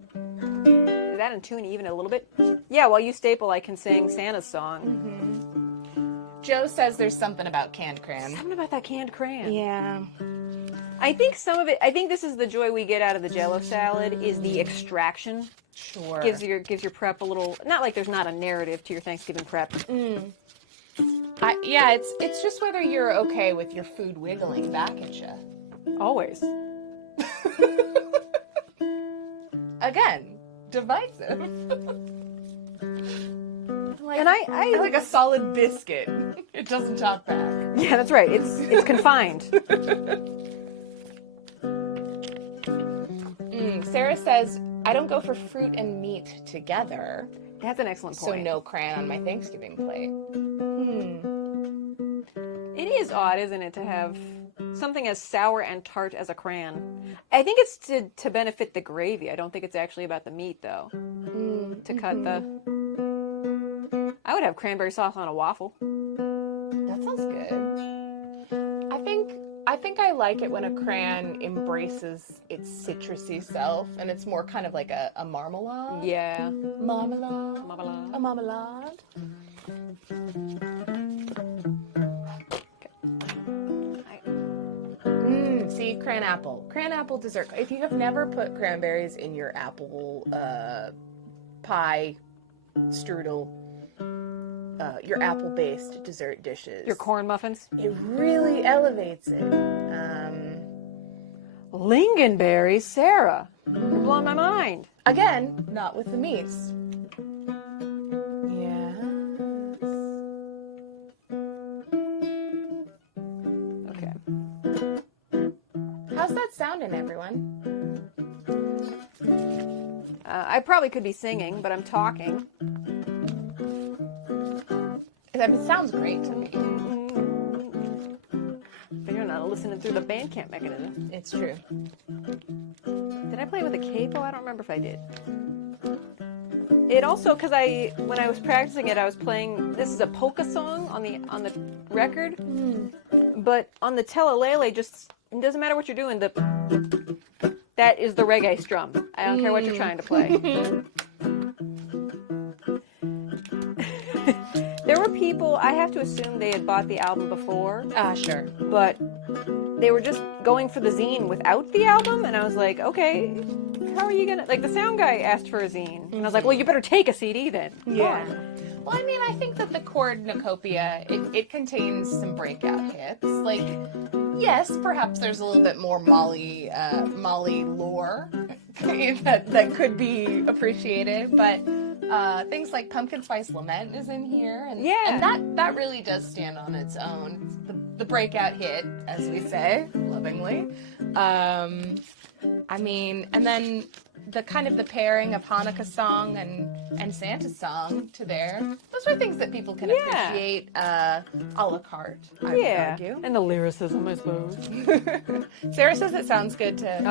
Is that in tune even a little bit? Yeah, while you staple, I can sing Santa's song. Joe says there's something about canned cran. Something about that canned cran. Yeah. I think some of it, this is the joy we get out of the Jell-O salad, is the extraction. Sure. Gives your prep a little, not like there's not a narrative to your Thanksgiving prep. It's just whether you're okay with your food wiggling back at you. Always. Again, divisive. I like a solid biscuit. It doesn't talk back. Yeah, that's right. It's confined. Sarah says, I don't go for fruit and meat together. That's an excellent point. So no cran on my Thanksgiving plate. It is odd, isn't it, to have something as sour and tart as a cran. I think it's to benefit the gravy. I don't think it's actually about the meat, though. To cut the... I would have cranberry sauce on a waffle. That sounds good. I I think I like it when a crayon embraces its citrusy self, and it's more kind of like a marmalade. Yeah. Marmalade. Marmalade. A marmalade. See, cran apple. Cran apple dessert. If you have never put cranberries in your apple pie, strudel, your apple-based dessert dishes. Your corn muffins? It really elevates it. Lingonberries, Sarah. You're blowing my mind. Again, not with the meats. Yes. Okay. How's that sounding, everyone? I probably could be singing, but I'm talking. It sounds great to me. But you're not listening through the Bandcamp mechanism. It's true. Did I play with a capo? I don't remember if I did. It also, because when I was practicing it, I was playing. This is a polka song on the record, but on the Mollylele, just it doesn't matter what you're doing. That is the reggae strum. I don't care what you're trying to play. There were people, I have to assume they had bought the album before. Sure. But they were just going for the zine without the album, and I was like, okay, how are you gonna, like, the sound guy asked for a zine, and I was like, well, you better take a CD then. Yeah. Well, I mean, I think that the cornucopia, it contains some breakout hits. Like, yes, perhaps there's a little bit more Molly lore that could be appreciated, but things like Pumpkin Spice Lament is in here, and that really does stand on its own. It's the breakout hit, as we say, lovingly. I mean, and then the kind of the pairing of Hanukkah song and Santa song to there. Those are things that people can appreciate a la carte, I would argue. And the lyricism, I suppose. Sarah says it sounds good to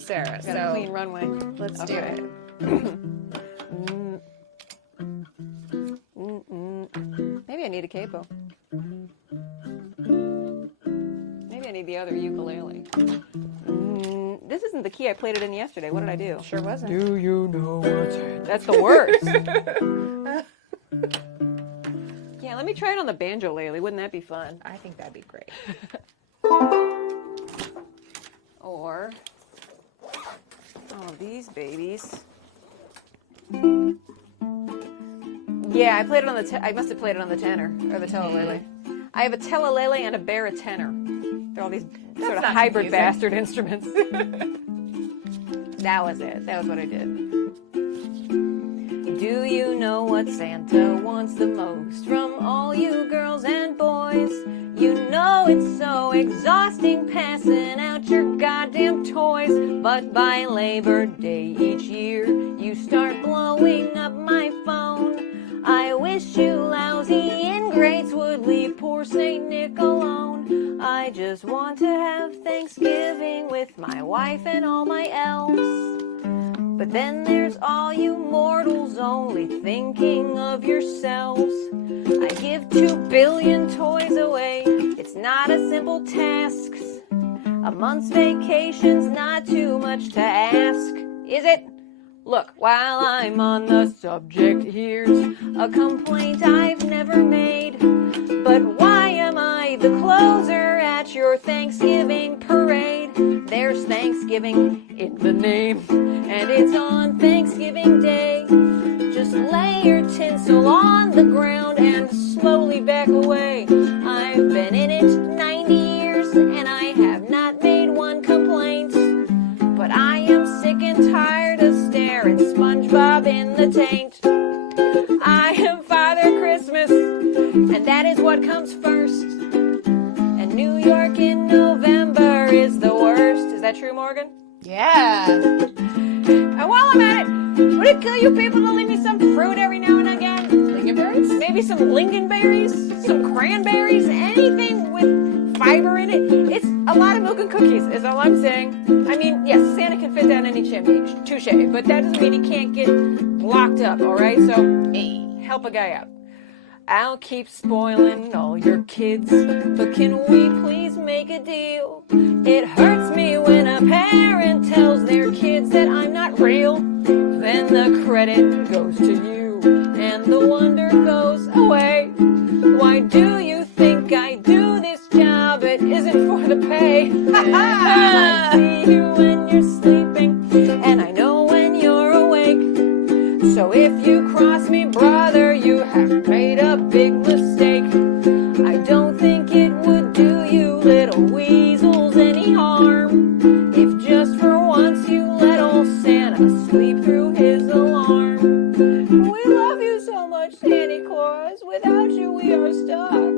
Sarah. Got a clean runway. Let's do it. Maybe I need a capo. Maybe I need the other ukulele. This isn't the key I played it in yesterday. What did I do? Sure wasn't. Do you know what's it? That's the worst. Yeah, let me try it on the banjo-lele. Wouldn't that be fun? I think that'd be great. Or these babies. Yeah, I played it on I must have played it on the tenor or the Mollylele. I have a Mollylele and a barittenor. They're all these sort of hybrid bastard instruments. That was it. That was what I did. Do you know what Santa wants the most from all you girls and boys? You know it's so exhausting passing out your goddamn toys. But by Labor Day each year, you start blowing up my phone. I wish you lousy ingrates would leave poor Saint Nick alone. I just want to have Thanksgiving with my wife and all my elves. But then there's all you mortals only thinking of yourselves. I give 2 billion toys away. It's not a simple task. A month's vacation's not too much to ask, is it? Look, while I'm on the subject, here's a complaint I've never made. But why am I the closer at your Thanksgiving parade? There's Thanksgiving in the name, and it's on Thanksgiving Day. Just lay your tinsel on the ground and slowly back away. I've been in it 90 years, and I have not made one complaint. But I am sick and tired of staring SpongeBob in the taint. I am Father Christmas, and that is what comes first. And New York in November is the worst. Is that true, Morgan? Yeah. And while I'm at it, would it kill you people to leave me some fruit every now and again? Lingonberries? Maybe some lingonberries, some cranberries, anything with fiber in it. It's a lot of milk and cookies, is all I'm saying. I mean, yes, Santa can fit down any chimney, touche, but that doesn't mean he can't get locked up, all right? So, hey, help a guy out. I'll keep spoiling all your kids, but can we please make a deal? It hurts me when a parent tells their kids that I'm not real. Then the credit goes to you, and the wonder goes away. Why do you think I do this job? It isn't for the pay. I see you when you're sleeping, and I know when you're awake. So if you cross me, brother, you have made a big mistake. I don't think it would do you little weasels any harm if just for once you let old Santa sleep through his alarm. We love you so much, Santa Claus. Without you, we are stuck.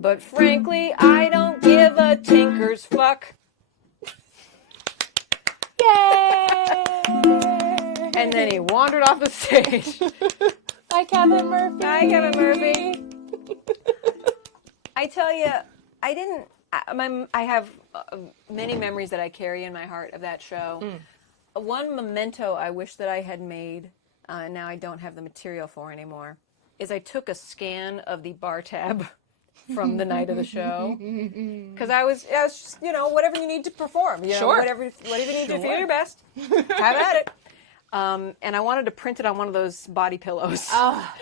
But frankly, I don't give a tinker's fuck. Yay! And then he wandered off the stage. Bye, Kevin Murphy. Hi, Kevin Murphy. I tell you, I have many memories that I carry in my heart of that show. One memento I wish that I had made, and now I don't have the material for anymore, is I took a scan of the bar tab from the night of the show. Because I was just, whatever you need to perform. Sure. Whatever you need to feel your best. Have at it. And I wanted to print it on one of those body pillows. Oh,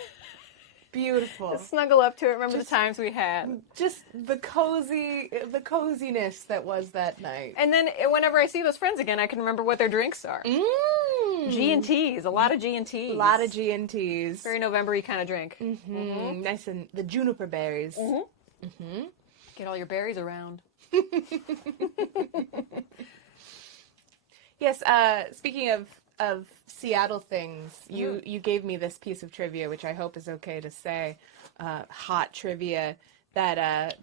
beautiful. Snuggle up to it. Remember the times we had. Just the coziness that was that night. And then whenever I see those friends again, I can remember what their drinks are. G&Ts, a lot of G&Ts. A lot of G&Ts. Very November-y kind of drink. Nice, and the juniper berries. Get all your berries around. Yes, speaking of Seattle things, you gave me this piece of trivia, which I hope is okay to say, hot trivia, that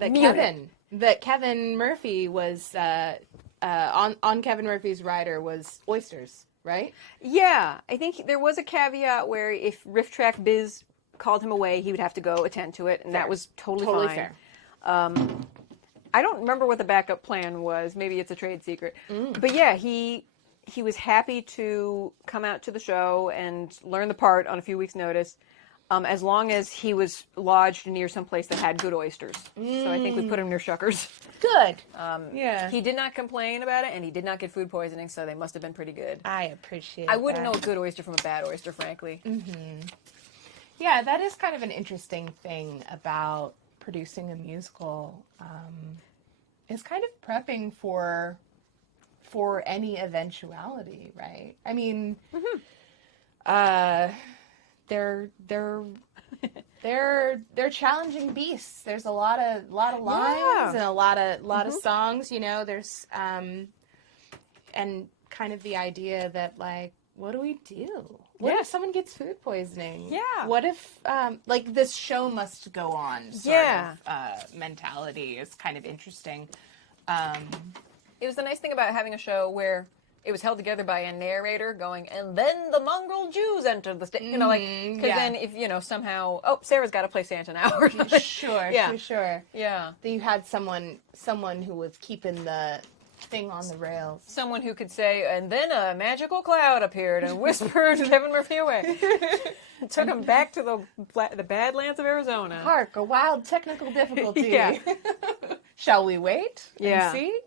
Kevin Murphy was on Kevin Murphy's rider was oysters, right? Yeah, I think there was a caveat where if Riff Track Biz called him away, he would have to go attend to it, and that was totally fine. Fair. I don't remember what the backup plan was. Maybe it's a trade secret. But yeah, he was happy to come out to the show and learn the part on a few weeks' notice, as long as he was lodged near some place that had good oysters. So I think we put him near Shuckers. Good. Yeah. He did not complain about it, and he did not get food poisoning, so they must have been pretty good. I appreciate I wouldn't that. know a good oyster from a bad oyster, frankly. Yeah, that is kind of an interesting thing about producing a musical. Is kind of prepping for any eventuality, right? I mean, they're challenging beasts. There's a lot of lines and a lot of songs. There's and kind of the idea that, like, what do we do? What if someone gets food poisoning? Yeah. What if like this show must go on? Sort of mentality is kind of interesting. It was the nice thing about having a show where it was held together by a narrator going, and then the mongrel Jews entered the stage. Because then if, somehow, Sarah's got to play Santa now. Or something. Sure. Yeah. Then you had someone who was keeping the thing on the rails. Someone who could say, and then a magical cloud appeared and whispered Kevin Murphy away. Took him back to the Badlands of Arizona. Hark, a wild technical difficulty. Yeah. Shall we wait and see?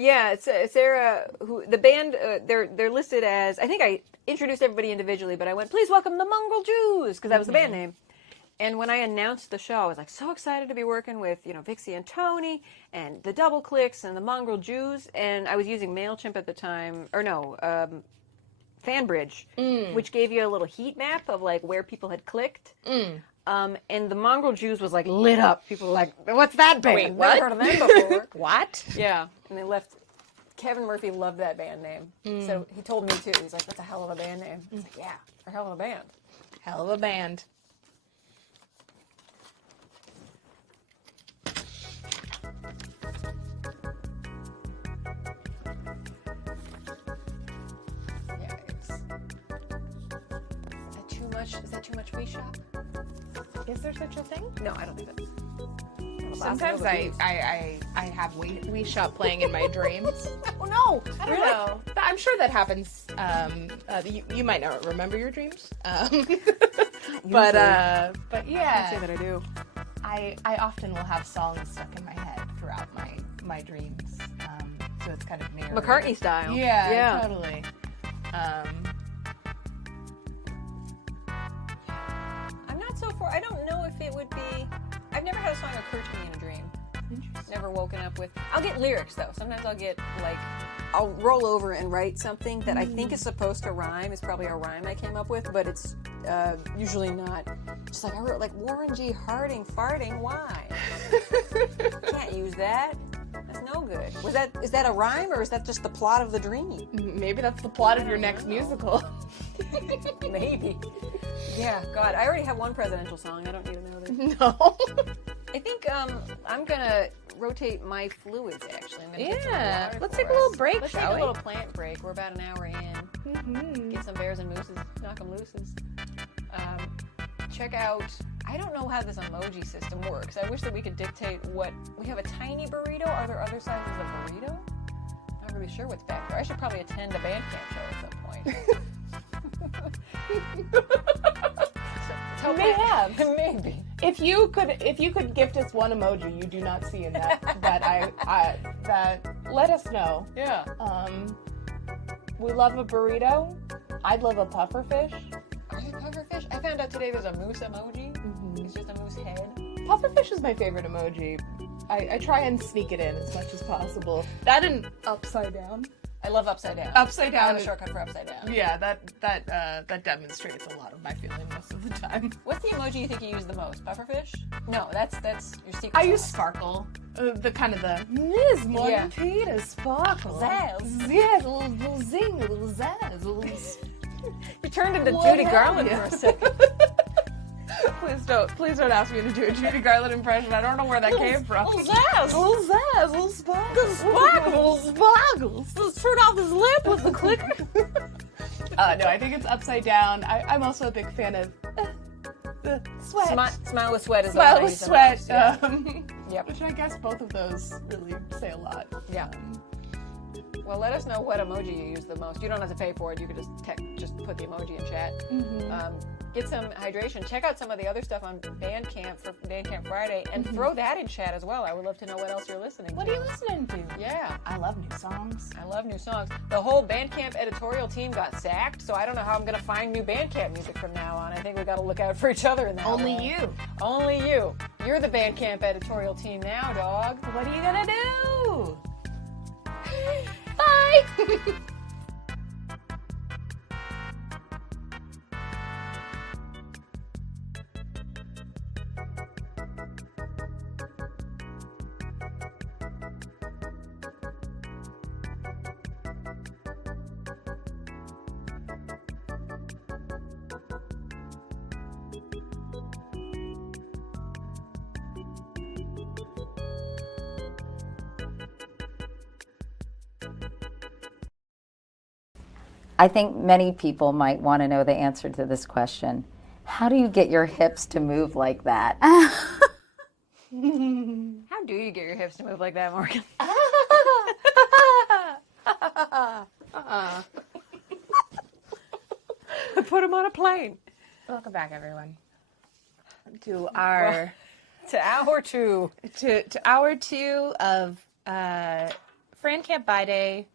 Yeah, it's Sarah, who the band, they're listed as, I think I introduced everybody individually, but I went, please welcome the Mongrel Jews, because that was the band name. And when I announced the show, I was like so excited to be working with, Vixie and Tony, and the Double Clicks, and the Mongrel Jews, and I was using MailChimp at the time, FanBridge, which gave you a little heat map of, like, where people had clicked. And the Mongrel Jews was, like, lit up. People were like, what's that band? Wait, what? Never heard of them before. What? Yeah. And they left. Kevin Murphy loved that band name. So he told me, too. He's like, that's a hell of a band name. I was like, yeah, a hell of a band. Hell of a band. Yeah, is that too much we shop? Is there such a thing? No, I don't think that. Sometimes I have We Shop playing in my dreams. Oh no! I don't know. I'm sure that happens. You might not remember your dreams. But Can't say yeah, that I do. I often will have songs stuck in my head throughout my dreams. So it's kind of narrated. McCartney style. Yeah, totally. I'm not so far. I don't know if it would be. I've never had a song occur to me in a dream. Interesting. Never woken up with. I'll get lyrics though. Sometimes I'll get like. I'll roll over and write something that I think is supposed to rhyme. It's probably a rhyme I came up with, but it's usually not. Just like I wrote like Warren G. Harding farting. Why? Can't use that. That's no good. Is that a rhyme or is that just the plot of the dream? Maybe that's the plot of your next musical. Maybe. Yeah, God, I already have one presidential song. I don't need another. No. I think I'm gonna rotate my fluids. Actually, I'm gonna get some Yeah. water Let's for take a little us. break, Let's shall take a we? little plant break. We're about an hour in. Get some bears and mooses. Knock them looses. Check out. I don't know how this emoji system works. I wish that we could dictate what we have. A tiny burrito. Are there other sizes of burrito? I'm not really sure what's back there. I should probably attend a band camp show at some point. Maybe. Maybe. If you could gift us one emoji you do not see in that that let us know. Yeah. We love a burrito. I'd love a puffer fish. Are there pufferfish? I found out today there's a moose emoji. It's just a moose head. Puffer fish is my favorite emoji. I try and sneak it in as much as possible. That and upside down. I love upside down. Upside I down. have a shortcut for upside down. Yeah, that demonstrates a lot of my feeling most of the time. What's the emoji you think you use the most? Pufferfish? No, that's your secret. I use sauce. sparkle. The kind of the Ms. Morgan Yeah. Peter sparkle. Zazz. Yes, a little zing, a little zazz, a little. You turned into What Judy have Garland you? for a second. Please don't ask me to do a Judy Garland impression. I don't know where that came from. Little zazz. Little zazz, little sparkles. Sparkles. Sparkles. Let's turn off his lip with the clicker. No, I think it's upside down. I'm also a big fan of the sweat. Smile with sweat is the Smile one I with use the sweat. most, yeah. Yep. Which I guess both of those really say a lot. Yeah. Well, let us know what emoji you use the most. You don't have to pay for it. You could just put the emoji in chat. Get some hydration. Check out some of the other stuff on Bandcamp for Bandcamp Friday, and throw that in chat as well. I would love to know what else you're listening What to. are you listening to? Yeah, I love new songs. I love new songs. The whole Bandcamp editorial team got sacked, so I don't know how I'm going to find new Bandcamp music from now on. I think we got to look out for each other in that. Only way. you. Only you. You're the Bandcamp editorial team now, dog. What are you gonna do? Bye. I think many people might want to know the answer to this question. How do you get your hips to move like that? How do you get your hips to move like that, Morgan? Put him on a plane. Welcome back, everyone, to our To hour two. to hour two of Frandcamp Buyday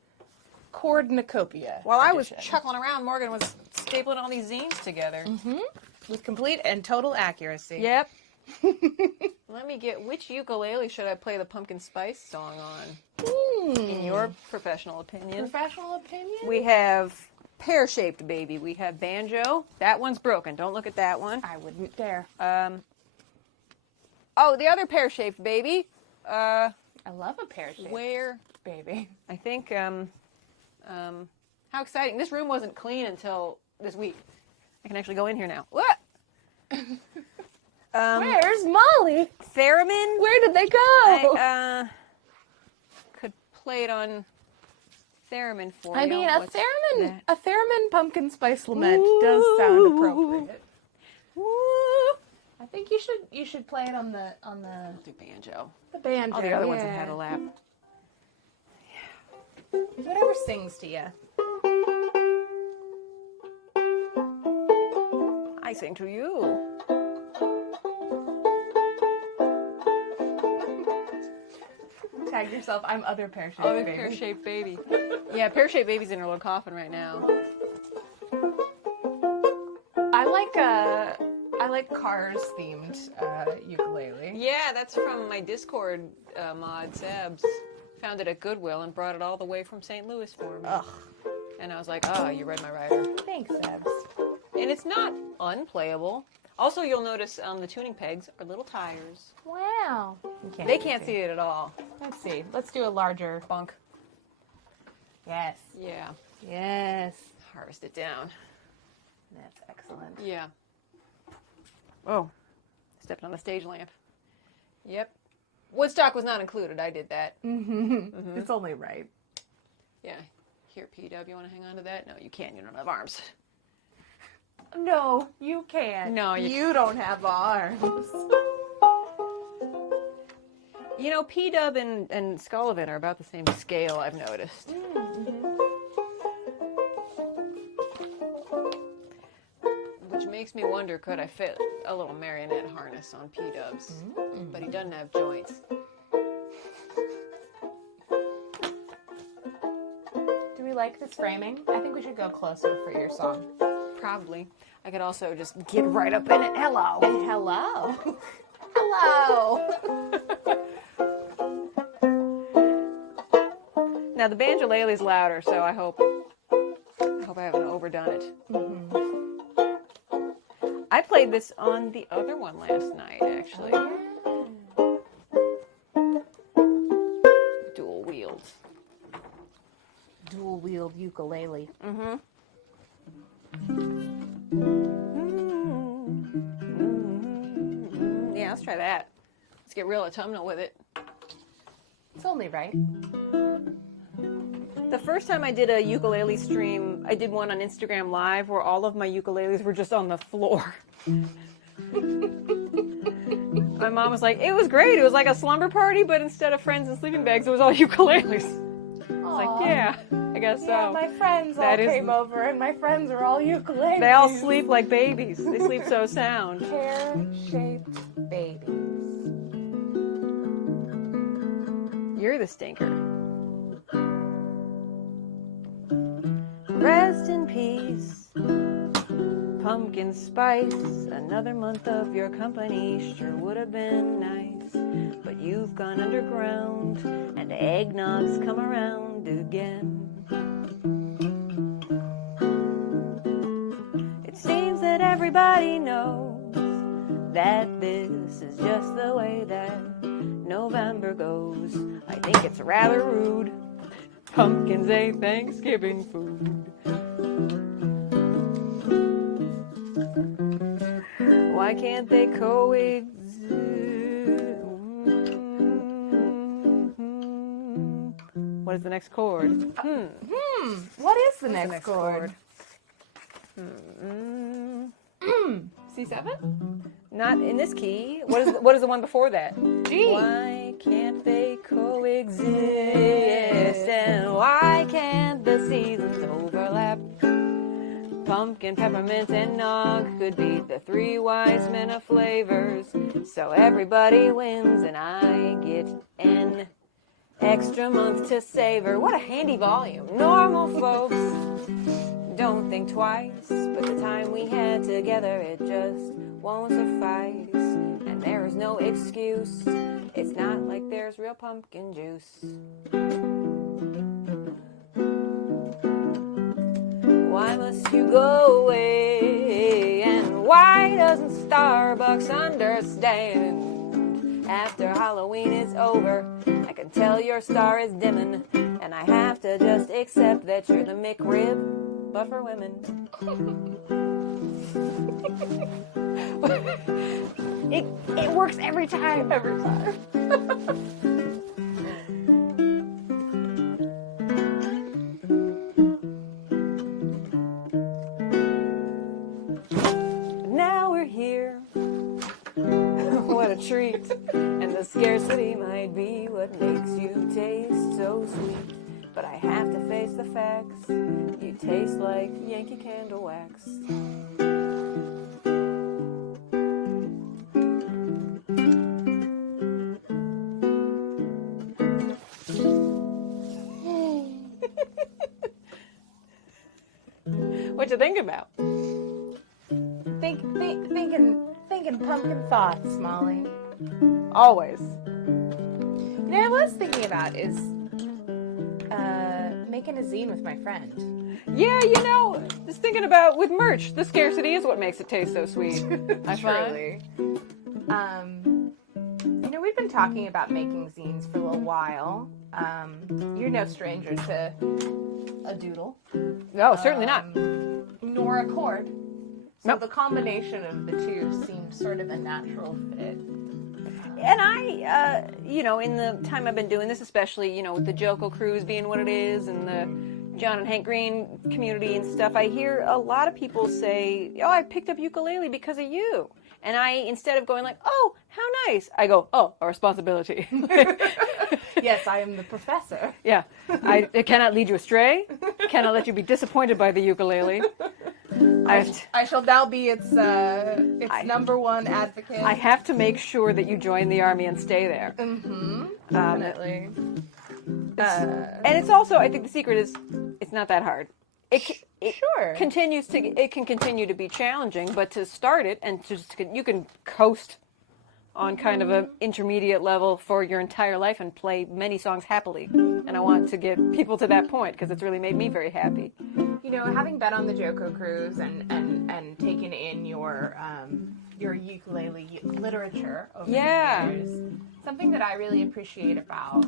Cornucopia. While I was edition. chuckling around, Morgan was stapling all these zines together. with complete and total accuracy. Yep. Let me get, which ukulele should I play the pumpkin spice song on? In your professional opinion. Professional opinion? We have pear-shaped baby. We have banjo. That one's broken. Don't look at that one. I wouldn't dare. Oh, the other pear-shaped baby. I love a pear-shaped Where? baby. I think, how exciting. This room wasn't clean until this week. I can actually go in here now. What? Where's Molly? Theremin? Where did they go? I could play it on theremin for you. I mean, What's that? a theremin pumpkin spice lament does sound appropriate. Woo. I think you should play it on the Do banjo. banjo. All the other ones have had a lap. Whatever sings to you. I I sing to you. Tag yourself. I'm other pear-shaped Other baby. pear-shaped baby. Yeah, pear-shaped baby's in her little coffin right now. I like Cars themed ukulele. Yeah, that's from my Discord mod, Sebs. Found it at Goodwill and brought it all the way from St. Louis for me. Ugh. And I was like, oh, you read my writer. Thanks, Sebs. And it's not unplayable. Also, you'll notice the tuning pegs are little tires. Wow. They can't see it at all. Let's see. Let's do a larger. Bunk. Yes. Yeah. Yes. Harvest it down. That's excellent. Yeah. Oh, stepped on the stage lamp. Yep. Woodstock was not included. I did that. Mm-hmm. It's only right. Yeah. Here, P-Dub, you want to hang on to that? No, you can't. You don't have arms. No, you can't. No, you don't have arms. You know, P-Dub and Scullivan are about the same scale, I've noticed. Mm-hmm. Which makes me wonder, could I fit a little marionette harness on P-Dub's? But he doesn't have joints. Do we like this framing? I think we should go closer for your song. Probably. I could also just get right up in it. Hello. Hello. Hello. Now the banjolele's louder, so I hope I haven't overdone it. Mm-hmm. I played this on the other one last night, actually. Dual wheels. Dual-wheeled ukulele. Mm-hmm. Yeah, let's try that. Let's get real autumnal with it. It's only right. The first time I did a ukulele stream, I did one on Instagram Live where all of my ukuleles were just on the floor. My mom was like, it was great. It was like a slumber party, but instead of friends and sleeping bags, it was all ukuleles. I was like, yeah, I guess Yeah, so. my friends all came over, and my friends are all ukuleles. They all sleep like babies. They sleep so sound. Pear-shaped babies. You're the stinker. Rest in peace, pumpkin spice. Another month of your company sure would have been nice. But you've gone underground, and eggnog's come around again. It seems that everybody knows that this is just the way that November goes. I think it's rather rude. Pumpkins ain't Thanksgiving food. Why can't they coexist? What is the next chord? What is the next chord? C7? Not in this key. What is the one before that? G. Why can't they coexist? And why can't the seasons overlap? Pumpkin, peppermint, and nog could be the three wise men of flavors. So everybody wins, and I get an extra month to savor. What a handy volume. Normal folks don't think twice, but the time we had together, it just won't suffice. And there is no excuse. It's not like there's real pumpkin juice. Why must you go away? And why doesn't Starbucks understand? After Halloween is over, I can tell your star is dimming, and I have to just accept that you're the McRib, but for women. It works every time. Every time. Now we're here. What a treat. And the scarcity might be what makes you taste so sweet. But I have to face the facts. You taste like Yankee Candle wax. to think about. Thinking pumpkin thoughts, Molly. Always. You know, what I was thinking about is making a zine with my friend. Yeah, just thinking about with merch, the scarcity is what makes it taste so sweet. I find. We've been talking about making zines for a little while. You're no stranger to a doodle. No, certainly not. Nor a cord. So Nope. the combination of the two seems sort of a natural fit. And I, in the time I've been doing this, especially, with the Joko cruise being what it is and the John and Hank Green community and stuff, I hear a lot of people say, oh, I picked up ukulele because of you. And I, instead of going like, oh, how nice, I go, oh, a responsibility. Yes, I am the professor. Yeah. I cannot lead you astray. Cannot let you be disappointed by the ukulele. I shall now be its number one advocate. I have to make sure that you join the army and stay there. Definitely. And it's also, I think the secret is, it's not that hard. It can continue to be challenging, but to start it and you can coast on kind of an intermediate level for your entire life and play many songs happily. And I want to get people to that point because it's really made me very happy. Having been on the Joko cruise and taken in your ukulele literature over the years, something that I really appreciate about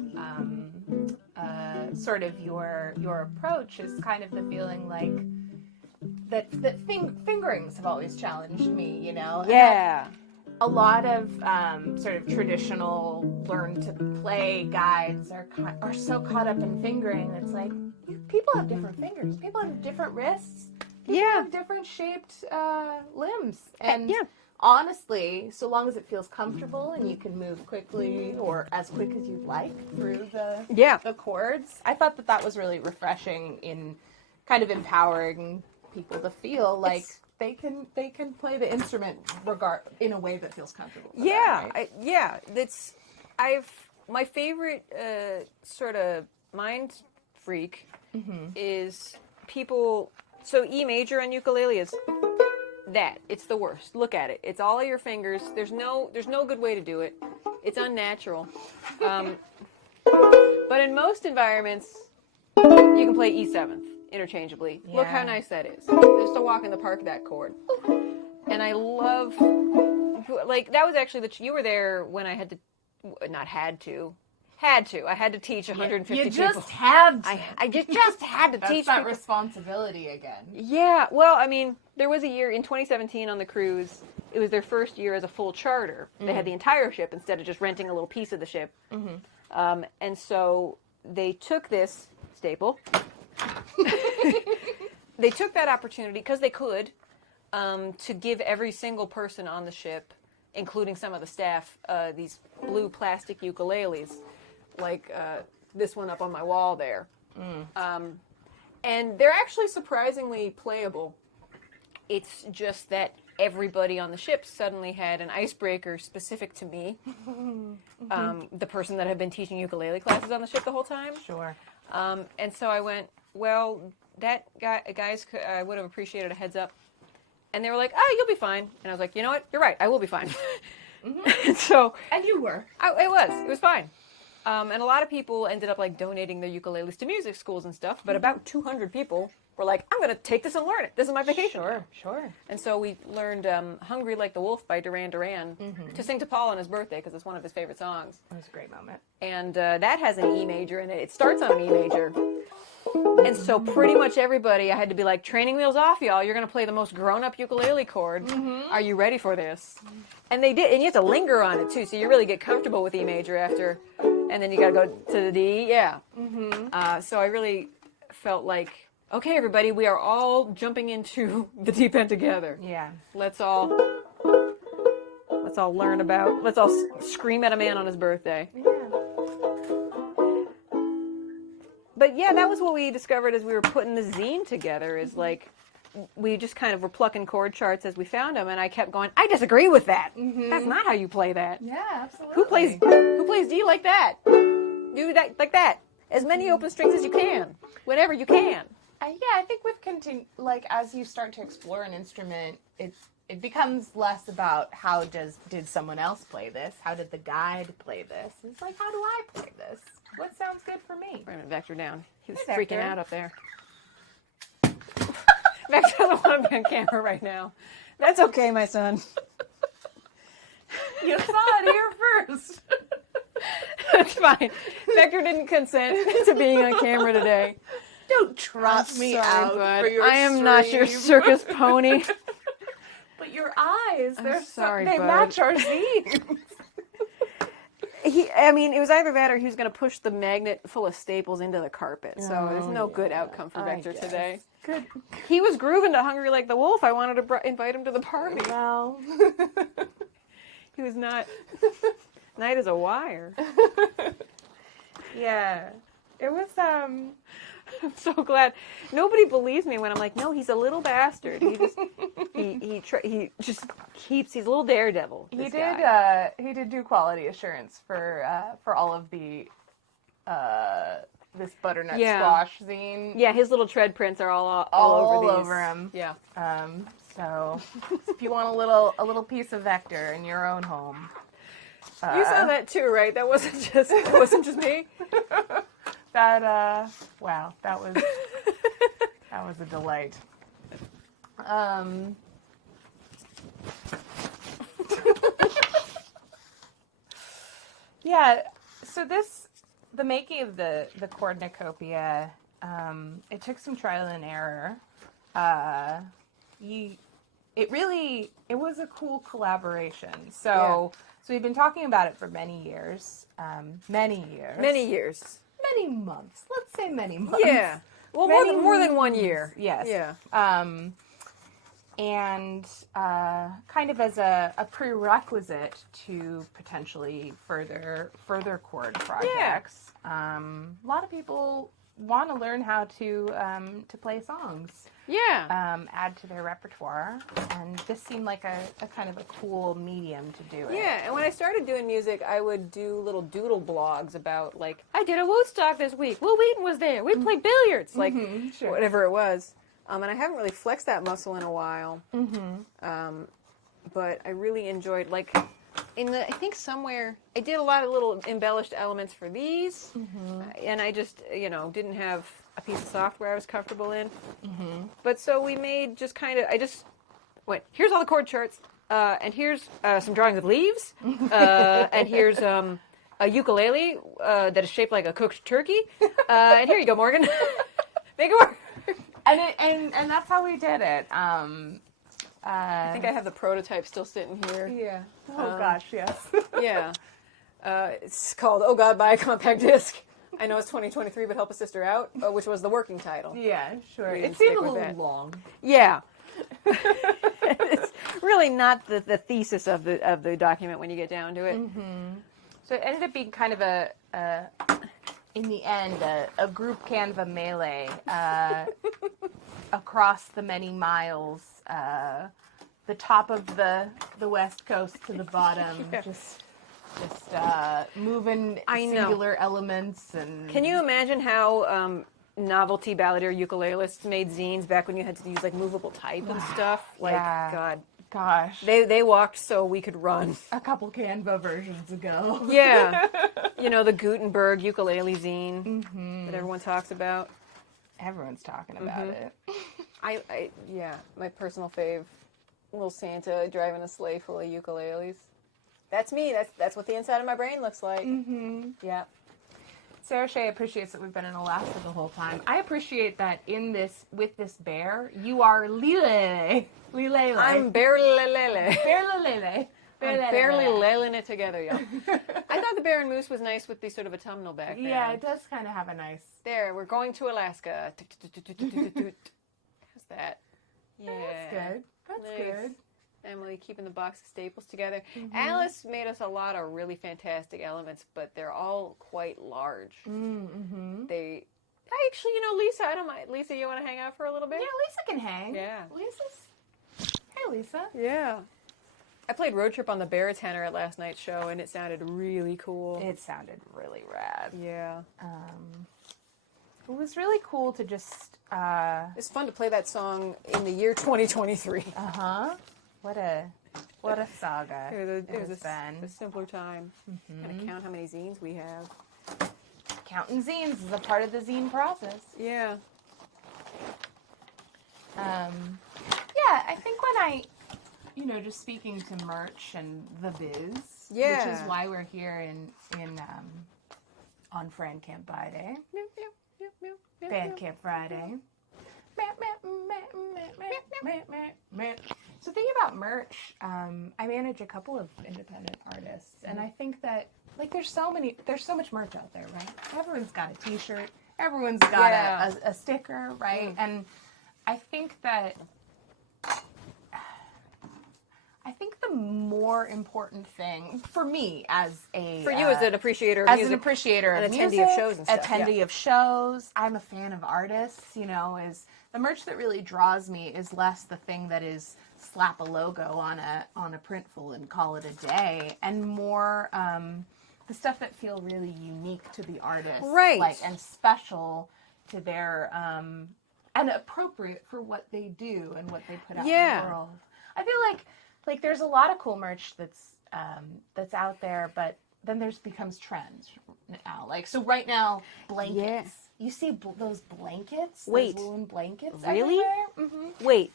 sort of your approach is kind of the feeling like that fingerings have always challenged me, Yeah. A lot of sort of traditional learn to play guides are so caught up in fingering. It's like people have different fingers, people have different wrists, people have different shaped limbs, and honestly, so long as it feels comfortable and you can move quickly or as quick as you'd like through the chords, I thought that was really refreshing in kind of empowering people to feel like they can play the instrument in a way that feels comfortable. My favorite sort of mind freak is people. So E major on ukulele is that. It's the worst. Look at it. It's all of your fingers. There's no good way to do it. It's unnatural. But in most environments, you can play E7th interchangeably. Yeah. Look how nice that is. Just a walk in the park, that chord. And I love, that was actually you were there when I had to, I had to teach 150 people. You just had to. I just had to teach that people. Responsibility again. Yeah, well, I mean, there was a year in 2017 on the cruise. It was their first year as a full charter. They had the entire ship instead of just renting a little piece of the ship. And so they took this staple. They took that opportunity, because they could, to give every single person on the ship, including some of the staff, these blue plastic ukuleles, like this one up on my wall there. And they're actually surprisingly playable. It's just that everybody on the ship suddenly had an icebreaker specific to me, the person that had been teaching ukulele classes on the ship the whole time. Sure. And so I went, well, guys, I would have appreciated a heads up. And they were like, oh, you'll be fine. And I was like, you know what? You're right. I will be fine. And you were. It was fine. And a lot of people ended up donating their ukuleles to music schools and stuff. But about 200 people were like, I'm going to take this and learn it. This is my vacation. Sure. And so we learned Hungry Like the Wolf by Duran Duran to sing to Paul on his birthday, because it's one of his favorite songs. It was a great moment. And that has an E major in it. It starts on an E major. And so pretty much everybody, I had to be like, training wheels off, y'all. You're going to play the most grown-up ukulele chord. Are you ready for this? And they did. And you have to linger on it, too, so you really get comfortable with E major after. And then you got to go to the D. Yeah. So I really felt like, okay, everybody, we are all jumping into the deep end together. Yeah. Let's all learn about, let's all scream at a man on his birthday. Yeah. But yeah, that was what we discovered as we were putting the zine together, is we just kind of were plucking chord charts as we found them, and I kept going, I disagree with that. That's not how you play that. Yeah, absolutely. Who plays D like that? Do that like that. As many open strings as you can, whenever you can. Yeah, I think with like as you start to explore an instrument, it becomes less about did someone else play this? How did the guide play this? It's like, how do I play this? What sounds good for me? We're gonna Vector down. He was Hey, freaking Vector. out up there. Vector doesn't want to be on camera right now. That's okay, my son. You saw it here first. That's fine. Vector didn't consent to being on camera today. Don't trot me Sorry, out bud. for your I am not your stream. circus pony. But your eyes, they're sorry, they bud. match our zines. It was either that or he was going to push the magnet full of staples into the carpet. So there's no good outcome for Vector today. Good. He was grooving to Hungry Like the Wolf. I wanted to invite him to the party. Well, He was not. Night as a wire. yeah. It was I'm so glad. Nobody believes me when I'm like, no, he's a little bastard. He just keeps. He's a little daredevil. he this did guy. he did do quality assurance for all of the this butternut squash zine. Yeah, his little tread prints are all over these. over him. Yeah. So if you want a little piece of Vector in your own home, You saw that too, right? That wasn't just me. that wow, that was a delight. Yeah, so the making of the cornucopia, it took some trial and error. It was a cool collaboration. So we've been talking about it for many years. Many months. Let's say many months. Yeah. Well, more than 1 year. Yes. Yeah. And kind of as a prerequisite to potentially further chord projects. A lot of people want to learn how to play songs. Yeah. Add to their repertoire, and this seemed like a kind of a cool medium to do it. Yeah, and when I started doing music, I would do little doodle blogs about, like, I did a Woodstock this week. Will Wheaton was there. We played billiards. Like, sure. whatever it was. And I haven't really flexed that muscle in a while. But I really enjoyed, like, I think somewhere, I did a lot of little embellished elements for these. And I just, didn't have a piece of software I was comfortable in. But so we made just kind of, I just went, here's all the chord charts, and here's some drawings of leaves, and here's a ukulele that is shaped like a cooked turkey, and here you go, Morgan. Make it work. And that's how we did it. I think I have the prototype still sitting here. Yeah. Oh gosh, yes. Yeah. It's called Oh God, Buy a Compact Disc. I know it's 2023, but Help a Sister Out, which was the working title. Yeah, sure. We It didn't seemed stick a with little that. long. Yeah. It's really not the thesis of the document when you get down to it. So it ended up being kind of in the end, a group Canva melee across the many miles, the top of the West Coast to the bottom, just moving singular elements. And Can you imagine how novelty balladeer ukulelists made zines back when you had to use like movable type and stuff? Like, Yeah. Gosh, they walked so we could run. a couple Canva versions ago. Yeah. The Gutenberg ukulele zine that everyone talks about. Everyone's talking about it. Yeah, my personal fave, little Santa driving a sleigh full of ukuleles. That's me. That's what the inside of my brain looks like. Yeah. Sarah Shea appreciates that we've been in Alaska the whole time. I appreciate that with this bear, you are Lilele. Lilele. I'm barely Bear-lelele. barely lailing it together, y'all. I thought the bear and moose was nice with the sort of autumnal back there. Yeah, it does kind of have a nice... There, we're going to Alaska. How's that? Yeah. That's good. That's Nice. good. Emily keeping the box of staples together. Alice made us a lot of really fantastic elements, but they're all quite large. They actually, Lisa, I don't mind. Lisa, you want to hang out for a little bit? Yeah, Lisa can hang. Yeah. Hey, Lisa. Yeah. I played Road Trip on the Barittenor at last night's show, and it sounded really cool. It sounded really rad. Yeah. it was really cool to just, It's fun to play that song in the year 2023. what a saga it has been. a simpler time. Gotta count how many zines we have. Counting zines is a part of the zine process. Yeah. Yeah, I think when I, just speaking to merch and the biz, which is why we're here in on Frandcamp Buyday, Bandcamp Friday. So thinking about merch, I manage a couple of independent artists, and I think that there's so much merch out there, right? Everyone's got a T-shirt, everyone's got a sticker, right? And I think that the more important thing for me as an appreciator of music, an appreciator of an music, attendee of shows and stuff, attendee of shows, I'm a fan of artists, is the merch that really draws me is less the thing that is slap a logo on a printful and call it a day, and more the stuff that feel really unique to the artist, right? And special to their and appropriate for what they do and what they put out in the world. I feel like there's a lot of cool merch that's out there, but then becomes trends now. So right now, blankets. Yeah. You see those blankets? Wait. Those woolen blankets Really? everywhere? Mm-hmm. Wait.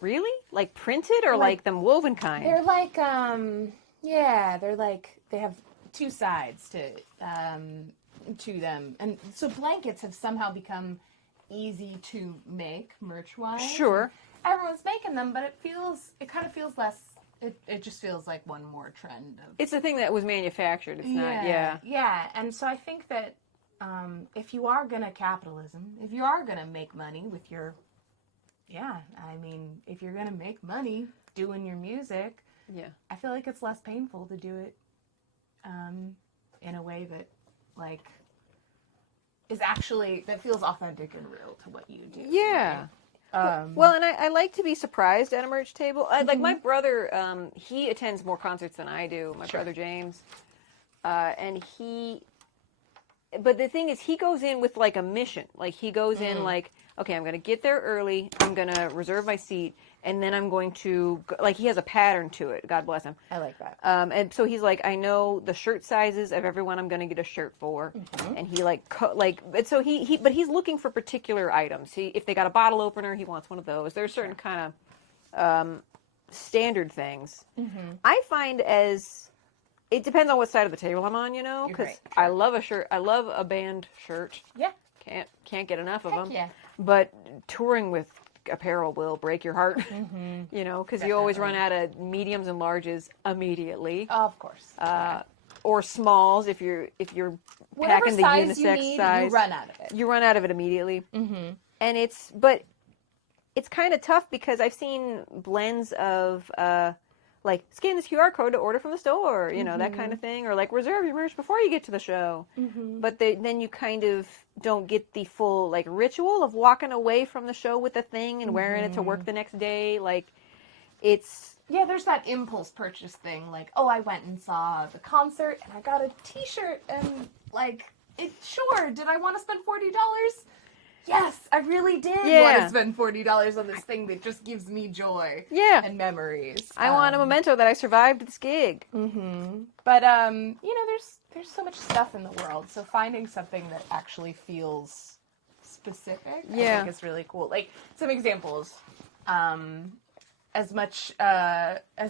Really? Like printed or like them woven kind? They're they have two sides to them. And so blankets have somehow become easy to make merch-wise. Sure. Everyone's making them, but it kind of feels less, it just feels like one more trend. It's a thing that was manufactured. It's not, Yeah, and so I think that if you are going to if you are going to make money with your, if you're going to make money doing your music, I feel like it's less painful to do it in a way that, that feels authentic and real to what you do. Yeah. Right? Well, and I like to be surprised at a merch table. Like my brother, he attends more concerts than I do. My brother James, and but the thing is, he goes in with a mission. He goes in okay, I'm going to get there early. I'm going to reserve my seat, and then I'm going to he has a pattern to it. God bless him. I like that. And so he's I know the shirt sizes of everyone I'm going to get a shirt for, and he so but he's looking for particular items. If they got a bottle opener, he wants one of those. There's certain kind of standard things. I find it depends on what side of the table I'm on, because right, I love a shirt. I love a band shirt. Yeah. Can't get enough of them. Yeah. But touring with apparel will break your heart, because you always run out of mediums and larges immediately. Of course. Or smalls if you're Whatever packing the size unisex you need, size. you run out of it. You run out of it immediately. And it's kind of tough because I've seen blends of scan this QR code to order from the store, that kind of thing, or reserve your merch before you get to the show. But then you kind of don't get the full ritual of walking away from the show with the thing and wearing it to work the next day. There's that impulse purchase thing. I went and saw the concert and I got a T-shirt and did I want to spend $40? Yes, I really did want to spend $40 on this thing that just gives me joy and memories. I want a memento that I survived this gig. But, there's so much stuff in the world, so finding something that actually feels specific, I think is really cool. Some examples, as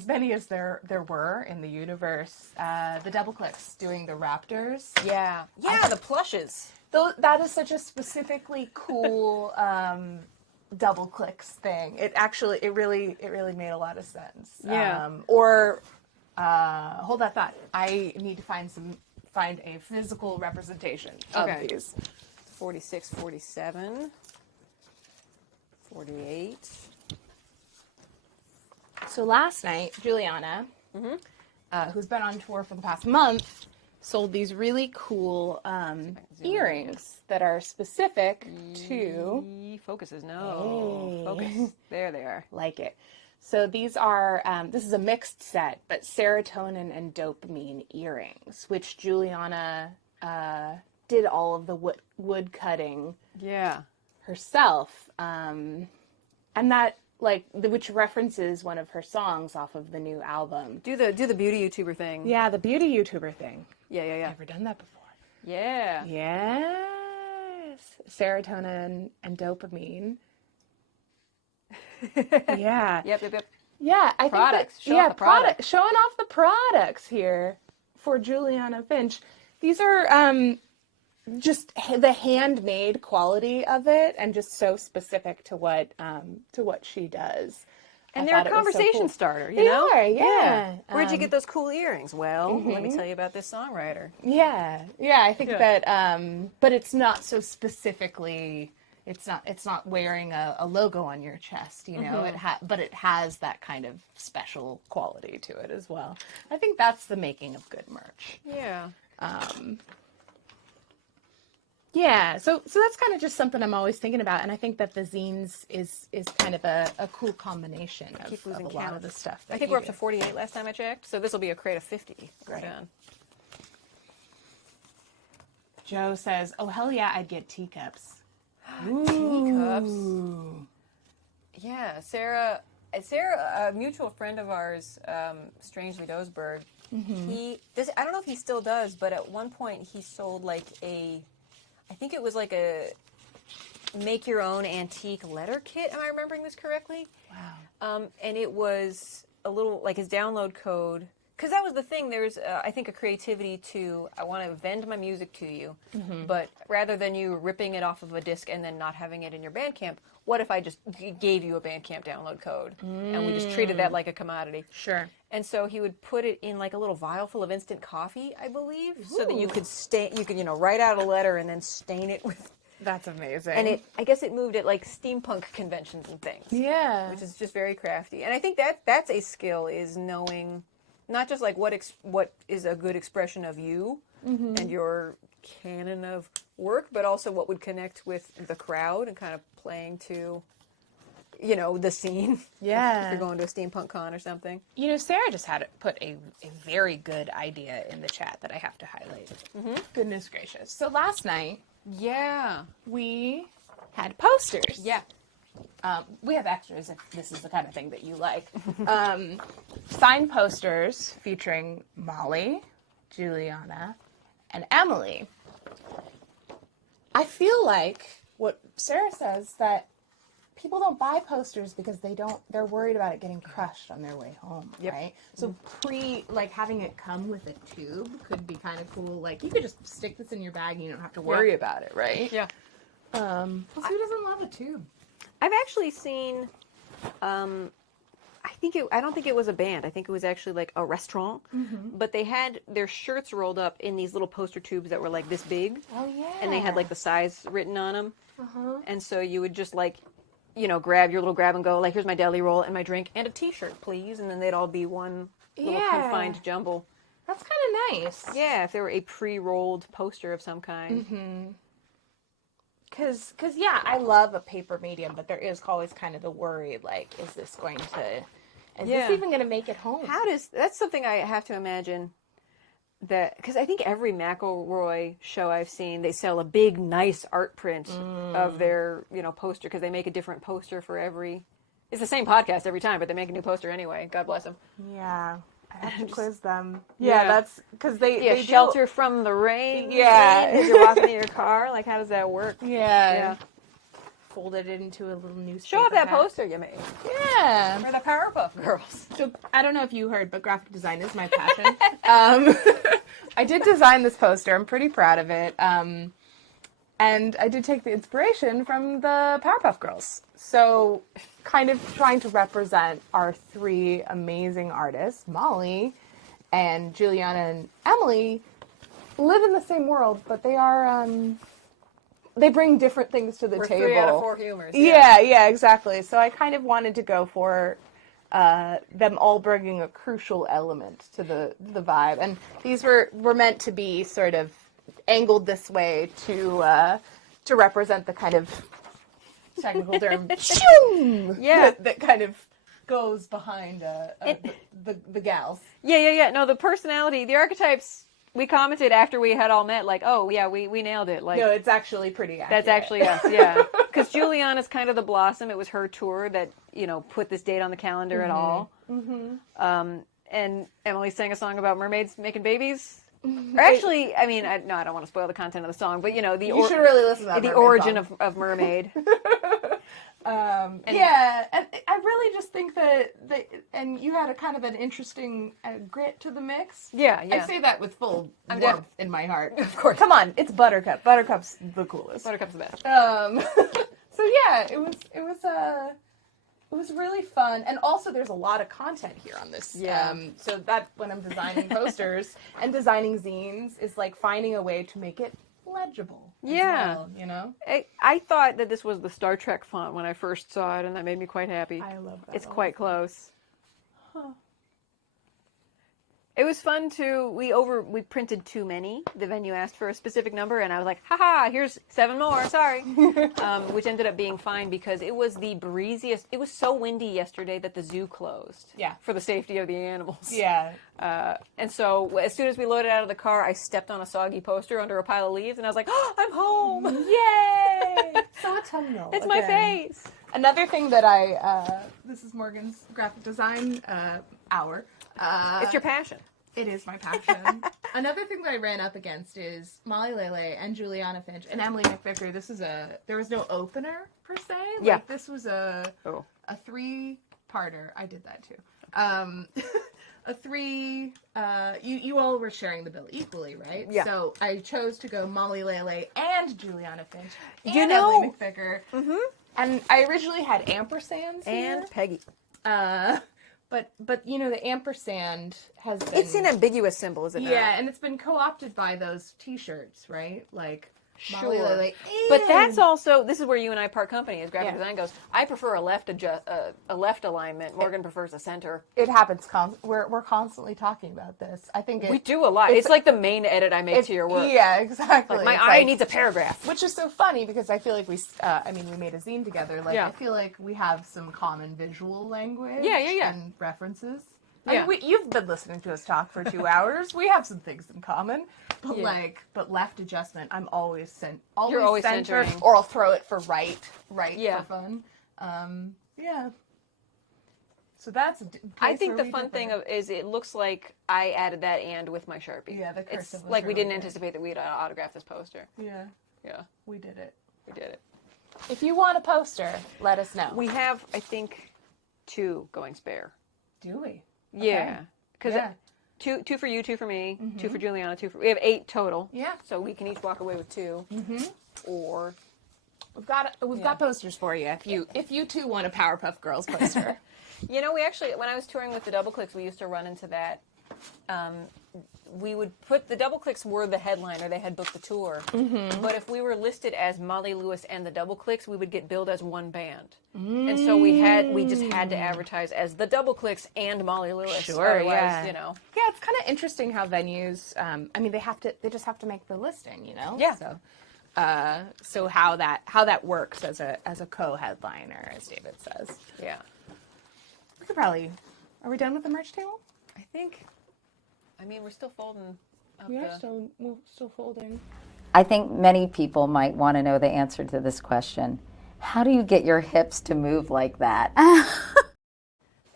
many as there were in the universe, the Double Clicks doing the Raptors. Yeah, the plushes. That is such a specifically cool Double Clicks thing. It really made a lot of sense. Yeah. Hold that thought. I need to find a physical representation of these. 46, 47, 48. So last night, Juliana, who's been on tour for the past month, sold these really cool earrings that are specific to... Focuses, no. Focus. There they are. Like it. So these are, this is a mixed set, but serotonin and dopamine earrings, which Juliana did all of the wood cutting Yeah. herself, and that which references one of her songs off of the new album. Do the beauty YouTuber thing. Yeah, the beauty YouTuber thing. Yeah. Never done that before. Yeah. Yes, serotonin and dopamine. Yeah. Yep. Yeah, I Products. think Show off the product. showing off the products here for Juliana Finch. These are just the handmade quality of it, and just so specific to what she does. And I they're thought a it was so conversation cool. starter, you They know? are, yeah. Where'd you get those cool earrings? Well, let me tell you about this songwriter. Yeah, I think that, but it's not so specifically. It's not wearing a logo on your chest, you know. But it has that kind of special quality to it as well. I think that's the making of good merch. Yeah. Yeah, so that's kind of just something I'm always thinking about, and I think that the zines is kind of a cool combination of a lot of the stuff. I think we're up to 48 last time I checked, so this will be a crate of 50. We're done. Joe says, "Oh hell yeah, I'd get teacups." Teacups. Yeah, Sarah, a mutual friend of ours, Strangely Dozberg. I don't know if he still does, but at one point he sold I think it was like a make your own antique letter kit. Am I remembering this correctly? Wow. And it was a little like his download code. Because that was the thing. There's, I think, a creativity to, I want to vend my music to you, but rather than you ripping it off of a disc and then not having it in your Bandcamp, what if I just gave you a Bandcamp download code and we just treated that like a commodity? Sure. And so he would put it in like a little vial full of instant coffee, I believe, so that you could write out a letter and then stain it with. That's amazing. And I guess it moved at like steampunk conventions and things. Yeah. Which is just very crafty. And I think that's a skill, is knowing not just like what is a good expression of you and your canon of work, but also what would connect with the crowd and kind of playing to, the scene. Yeah. If you're going to a steampunk con or something. Sarah just had put a very good idea in the chat that I have to highlight. Goodness gracious. So last night, Yeah. we had posters. Yeah. We have extras if this is the kind of thing that you like. Signed posters featuring Molly, Juliana, and Emily. I feel like what Sarah says, that people don't buy posters because they're worried about it getting crushed on their way home, right? So having it come with a tube could be kind of cool. Like, you could just stick this in your bag and you don't have to worry about it, right? Yeah. Who doesn't love a tube? I've actually seen, I don't think it was a band. I think it was actually like a restaurant. But they had their shirts rolled up in these little poster tubes that were like this big. Oh, yeah. And they had like the size written on them. And so you would just grab your little grab and go, like, here's my deli roll and my drink and a t-shirt, please. And then they'd all be one little confined jumble. That's kind of nice. Yeah, if they were a pre-rolled poster of some kind. Because I love a paper medium, but there is always kind of the worry, like, is this even going to make it home? That's something I have to imagine, that, because I think every McElroy show I've seen, they sell a big, nice art print of their, poster, because they make a different poster for every, it's the same podcast every time, but they make a new poster anyway. God bless them. Yeah. I have to quiz them. Yeah. That's because they shelter from the rain. Yeah. As you're walking in your car. Like, how does that work? Yeah. Folded it into a little newspaper. Show off that hat. poster you made. Yeah. For the Powerpuff Girls. So I don't know if you heard, but graphic design is my passion. I did design this poster. I'm pretty proud of it. And I did take the inspiration from the Powerpuff Girls. So kind of trying to represent our three amazing artists, Molly and Juliana and Emily, live in the same world, but they are, they bring different things to the table. 3 out of 4 humors. Yeah, exactly. So I kind of wanted to go for them all bringing a crucial element to the vibe. And these were meant to be sort of angled this way to represent the kind of technical term that kind of goes behind the gals. Yeah. No, the personality, the archetypes We commented after we had all met, like, oh, yeah, we nailed it. Like, No, it's actually pretty accurate. that's actually us, yeah. Because Juliana's kind of the blossom. It was her tour that, put this date on the calendar at all. And Emily sang a song about mermaids making babies. Or actually, I mean, I don't want to spoil the content of the song, but, you should really listen to that the mermaid origin song. of mermaid. Yeah, and I really just think that and you had a kind of an interesting grit to the mix. Yeah. I say that with full warmth in my heart. Of course. Come on, it's Buttercup. Buttercup's the coolest. Buttercup's the best. So yeah, it was really fun, and also there's a lot of content here on this. Yeah. So that when I'm designing posters and designing zines is like finding a way to make it legible. Yeah. As well, I thought that this was the Star Trek font when I first saw it, and that made me quite happy. I love that. It's quite close. It was fun to, we printed too many. The venue asked for a specific number, and I was like, haha, here's 7 more, sorry. Which ended up being fine because it was the breeziest, it was so windy yesterday that the zoo closed. Yeah. For the safety of the animals. Yeah. And so as soon as we loaded out of the car, I stepped on a soggy poster under a pile of leaves, and I was like, oh, I'm home. Yay! So autumnal. It's my face. Another thing that this is Morgan's graphic design hour. It's your passion. It is my passion. Another thing that I ran up against is Mollylele and Juliana Finch and Emily McVicker. There was no opener per se. Yeah. This was a 3-parter. I did that too. A 3, you all were sharing the bill equally, right? Yeah. So I chose to go Mollylele and Juliana Finch and You know- Emily McVicker. Mm-hmm. And I originally had ampersands And here. Peggy. But the ampersand has been... It's an ambiguous symbol, is it not? Yeah, and it's been co-opted by those T-shirts, right? Like, Sure. Mollylele But that's and- also, this is where you and I part company as graphic Yeah. design goes. I prefer a left alignment. Morgan prefers a center. It happens. We're constantly talking about this. I think We do a lot. It's like the main edit I make to your work. Yeah, exactly. Like my It's eye like- needs a paragraph. Which is so funny because I feel like we made a zine together. Like, Yeah. I feel like we have some common visual language. Yeah. And references. Yeah. I mean, you've been listening to us talk for 2 hours. We have some things in common. But Yeah. but left adjustment, I'm always You're always center, centering. or I'll throw it for right Yeah. for fun. Yeah. So that's. I think the fun thing is it looks like I added that and with my Sharpie. Yeah, the It's cursive was like we really didn't good. anticipate that we'd autograph this poster. Yeah, Yeah, we did it. we did it. If you want a poster, let us know. We have, I think, 2 going spare. Do we? Yeah. Because Yeah. two for you, 2 for me, 2 for Juliana, 2 for... We have 8 total. Yeah. So we can each walk away with 2. Mm-hmm. Or... We've got posters for you. If you too want a Powerpuff Girls poster. You know, we actually, when I was touring with the Double Clicks, we used to run into that. We would put, the Double Clicks were the headliner, they had booked the tour. Mm-hmm. But if we were listed as Molly Lewis and the Double Clicks, we would get billed as one band. And so we just had to advertise as the Double Clicks and Molly Lewis. Sure, Otherwise, yeah. you know. Yeah, it's kind of interesting how venues. They just have to make the listing, you know. Yeah. So how that works as a co-headliner, as David says. Yeah. We could probably. Are we done with the merch table? I think, I mean, we're still folding up We are the... still folding. I think many people might want to know the answer to this question. How do you get your hips to move like that?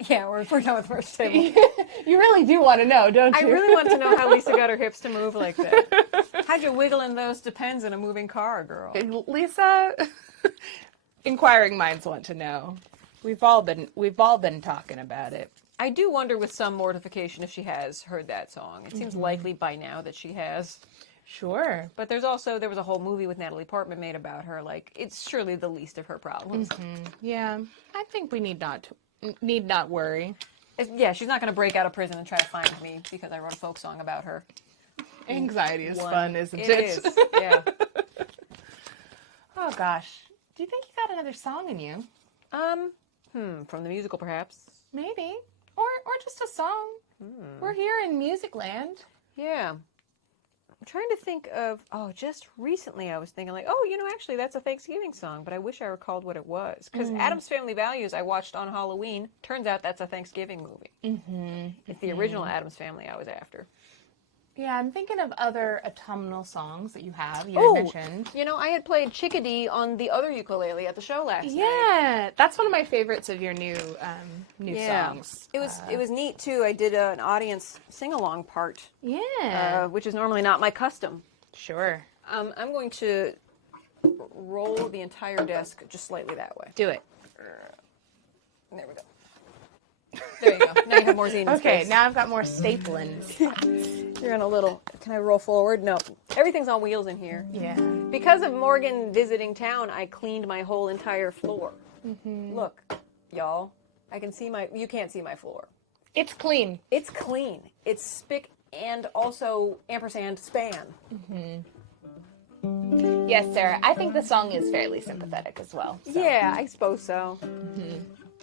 Yeah, we're done with first table. You really do want to know, don't I you? really want to know how Lisa got her hips to move like that. How'd you wiggle in those depends in a moving car, girl? Lisa, inquiring minds want to know. We've all been talking about it. I do wonder with some mortification if she has heard that song. It seems likely by now that she has. Sure. But there was a whole movie with Natalie Portman made about her. Like, it's surely the least of her problems. Yeah, I think we need not worry. Yeah, she's not going to break out of prison and try to find me because I wrote a folk song about her. Anxiety is One. fun, isn't it? It is, yeah. Oh gosh. Do you think you got another song in you? From the musical, perhaps. Maybe. Or just a song. We're here in Music Land. Yeah. I'm trying to think of, just recently I was thinking like, actually that's a Thanksgiving song, but I wish I recalled what it was. Because Addams Family Values I watched on Halloween. Turns out that's a Thanksgiving movie. Mm-hmm. It's the original Addams Family I was after. Yeah, I'm thinking of other autumnal songs that you have. You Oh, had mentioned. you know, I had played Chickadee on the other ukulele at the show last night. Yeah, that's one of my favorites of your new songs. It was neat too. I did an audience sing along part, which is normally not my custom. Sure. I'm going to roll the entire desk just slightly that way. Do it. There we go. There you go. Now you have more zine Okay, space. now I've got more stapling. You're in a little. Can I roll forward? No. Everything's on wheels in here. Yeah. Because of Morgan visiting town, I cleaned my whole entire floor. Look, y'all. I can see my. You can't see my floor. It's clean. It's clean. It's spick and also ampersand span. Yes, Sarah. I think the song is fairly sympathetic as well. So. Yeah, I suppose so.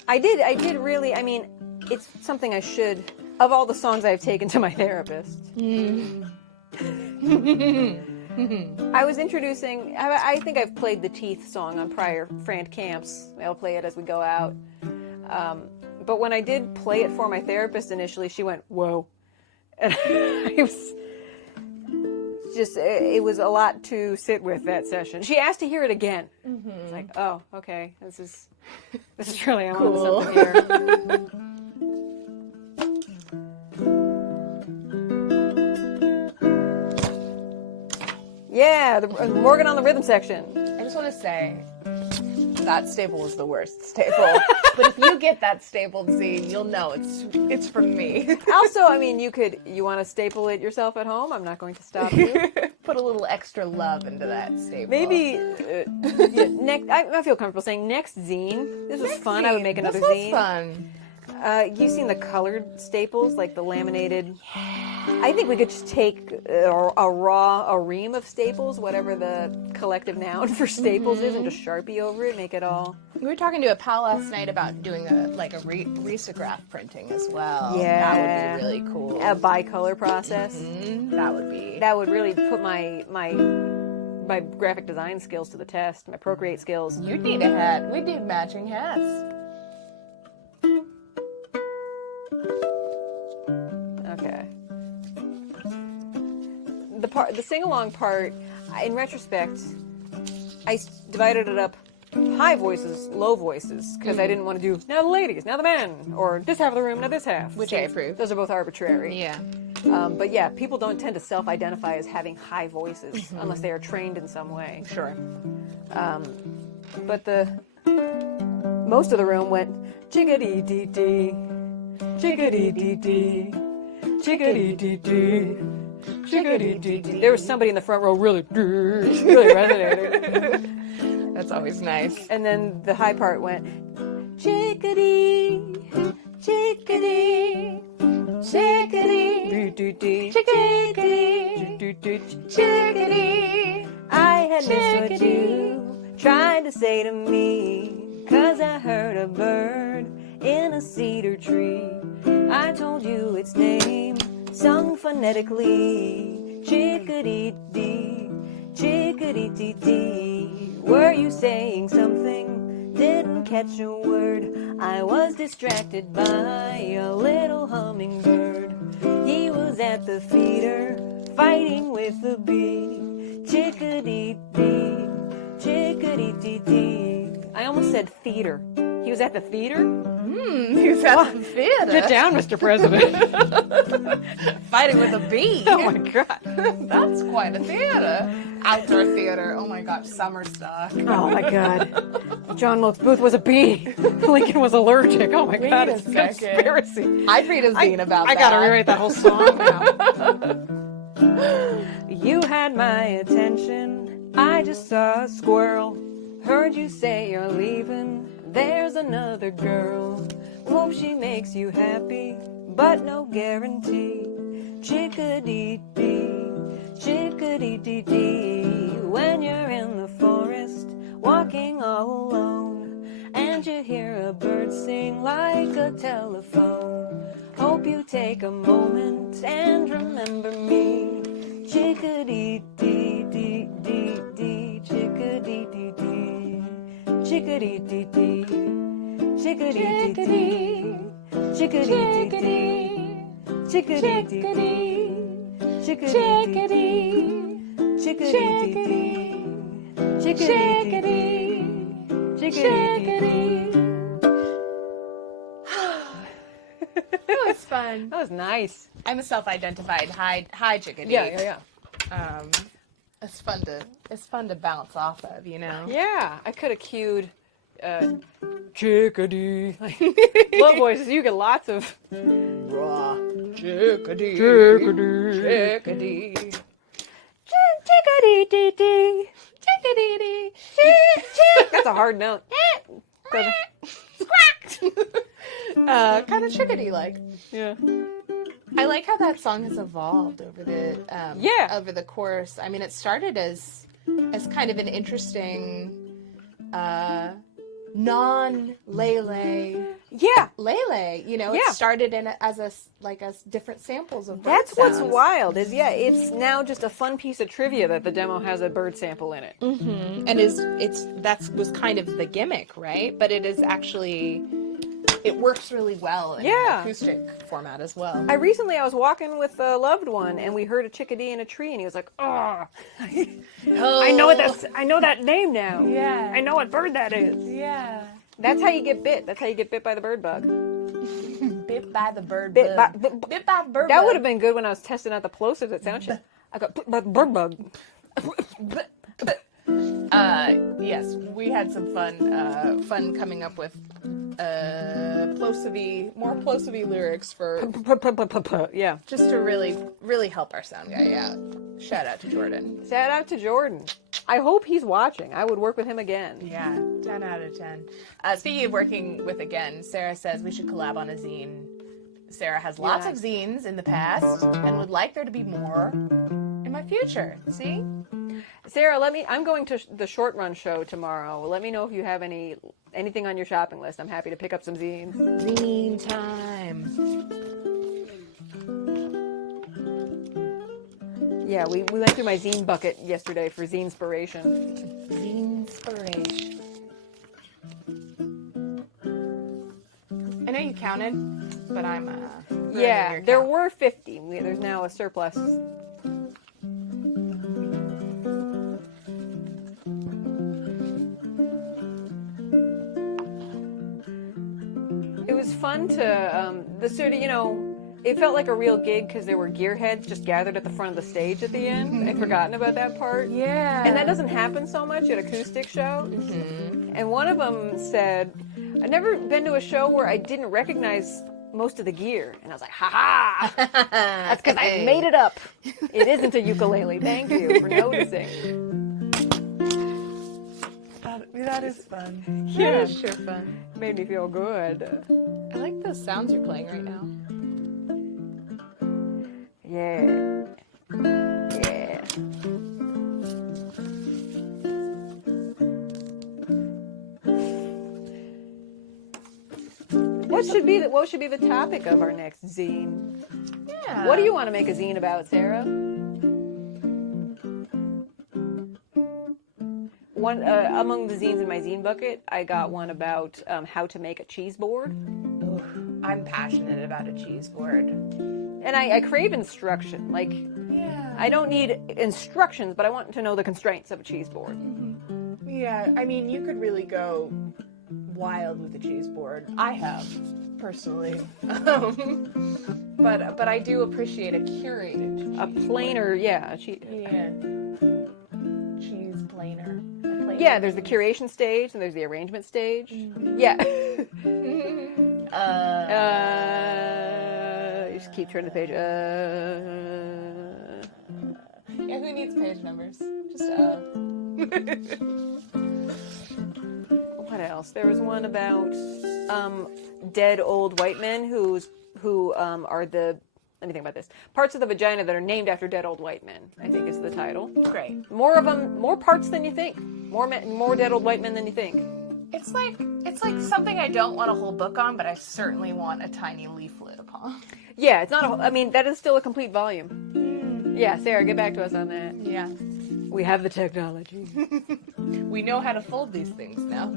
I did really, I mean, it's something I should, of all the songs I've taken to my therapist. I was introducing, I think I've played the Teeth song on prior Frandcamps. I'll play it as we go out. But when I did play it for my therapist initially, she went, whoa. And it was a lot to sit with that session. She asked to hear it again. It's like, oh, okay, this is really, I'm on something here. Yeah, Morgan on the rhythm section. I just want to say that staple was the worst staple. But if you get that stapled zine, you'll know it's from me. Also, I mean, you want to staple it yourself at home? I'm not going to stop you. Put a little extra love into that staple. Maybe next. I feel comfortable saying next zine. This was fun. I would make another this zine. was fun. You've seen the colored staples, like the laminated. I think we could just take a ream of staples, whatever the collective noun for staples is, and just Sharpie over it, make it all. We were talking to a pal last night about doing a risograph printing as well. Yeah, that would be really cool. A bicolor process. That would be. That would really put my graphic design skills to the test. My Procreate skills. You'd need a hat. We'd need matching hats. Okay. The sing-along part, in retrospect, I divided it up high voices, low voices, because I didn't want to do now the ladies, now the men, or this half of the room, now this half. Which I approve. Those are both arbitrary. Yeah. But yeah, people don't tend to self-identify as having high voices unless they are trained in some way. Sure. But most of the room went chickadee-dee-dee, chickadee-dee-dee, chickadee-dee-dee, chickadee-dee-dee. There was somebody in the front row really resonating. That's always nice. And then the high part went chickadee, chickadee, chickadee, chickadee, chickadee, chickadee. I had missed what you tried to say to me, 'cause I heard a bird in a cedar tree. I told you its name, sung phonetically, chickadee-dee, chickadee-dee-dee. Were you saying something? Didn't catch a word. I was distracted by a little hummingbird. He was at the feeder, fighting with the bee. Chickadee-dee, chickadee-dee-dee. I almost said theater. He was at the theater? He was at the theater. Sit down, Mr. President. Fighting with a bee. Oh my God. That's quite a theater. Outdoor theater. Oh my gosh, summer stock. Oh my God. John Wilkes Booth was a bee. Lincoln was allergic. Oh my God, a it's a second. conspiracy. I'd read a zine about I that. gotta rewrite that whole song now. You had my attention. I just saw a squirrel. Heard you say you're leaving. There's another girl. Hope she makes you happy, but no guarantee. Chickadee-dee, chickadee-dee-dee. When you're in the forest, walking all alone, and you hear a bird sing like a telephone. Hope you take a moment and remember me. Chickadee-dee-dee-dee-dee, chickadee-dee-dee, chickadee-dee-dee, chickadee-dee-dee, chickadee-dee-dee, chickadee-dee-dee, Chickadee, chickadee, chickadee, chickadee. That was fun. That was nice. I'm a self-identified high chickadee. Yeah. It's fun to bounce off of, you know. Yeah, I could have cued chickadee. Low voices, you get lots of Raw chickadee, chickadee. chickadee, Chickadee. chickadee. That's a hard note. Kind of chickadee-like. Yeah. I like how that song has evolved over the over the course. I mean, it started as kind of an interesting non-Lele Yeah. Lele. You know, Yeah. it started as different samples of bird That's what's sounds. wild is it's now just a fun piece of trivia that the demo has a bird sample in it. Mm-hmm. And was kind of the gimmick, right? But it is actually. It works really well in an acoustic format as well. I was walking with a loved one and we heard a chickadee in a tree and he was like, "Oh, I know that name now. Yeah. I know what bird that is." Yeah. That's how you get bit. That's how you get bit by the bird bug. Bit by the bird Bit bug. by- Bit by the bird That bug. would have been good when I was testing out the plosives at sound check. I got bit by the bird bug. Yes, we had some fun coming up with more plosive lyrics for Yeah. just to really help our sound guy out. Shout out to Jordan. Shout out to Jordan. I hope he's watching. I would work with him again. Yeah, 10 out of 10. Speaking of working with again, Sarah says we should collab on a zine. Sarah has lots of zines in the past and would like there to be more in my future. See? Sarah, I'm going to the short run show tomorrow. Let me know if you have anything on your shopping list. I'm happy to pick up some zines. Zine time. Yeah, we went through my zine bucket yesterday for zine-spiration. Zine-spiration. I know you counted, but I'm Yeah, there were 50. There's now a surplus. It was fun to it felt like a real gig because there were gearheads just gathered at the front of the stage at the end. I'd forgotten about that part. Yeah. And that doesn't happen so much at acoustic shows. Mm-hmm. And one of them said, "I've never been to a show where I didn't recognize most of the gear." And I was like, "Ha ha! That's because I made it up. It isn't a ukulele. Thank you for noticing." That is fun. Yeah. That is sure fun. Made me feel good. I like those sounds you're playing right now. Yeah. Yeah. What should be the topic of our next zine? Yeah. What do you want to make a zine about, Sarah? One among the zines in my zine bucket, I got one about how to make a cheese board. Ooh, I'm passionate about a cheese board. And I crave instruction. Like, Yeah. I don't need instructions, but I want to know the constraints of a cheese board. Yeah, I mean, you could really go wild with a cheese board. I have, personally. But I do appreciate a curated cheese A planer, yeah. cheese planer. Yeah, there's the curation stage and there's the arrangement stage. Yeah. You just keep turning the page. Yeah, who needs page numbers? Just What else? There was one about dead old white men who are the, let me think about this, parts of the vagina that are named after dead old white men, I think is the title. Great. More of them, more parts than you think. More dead old white men than you think. It's like something I don't want a whole book on, but I certainly want a tiny leaflet upon. Yeah, it's not I mean, that is still a complete volume. Yeah, Sarah, get back to us on that. Yeah. We have the technology. We know how to fold these things now.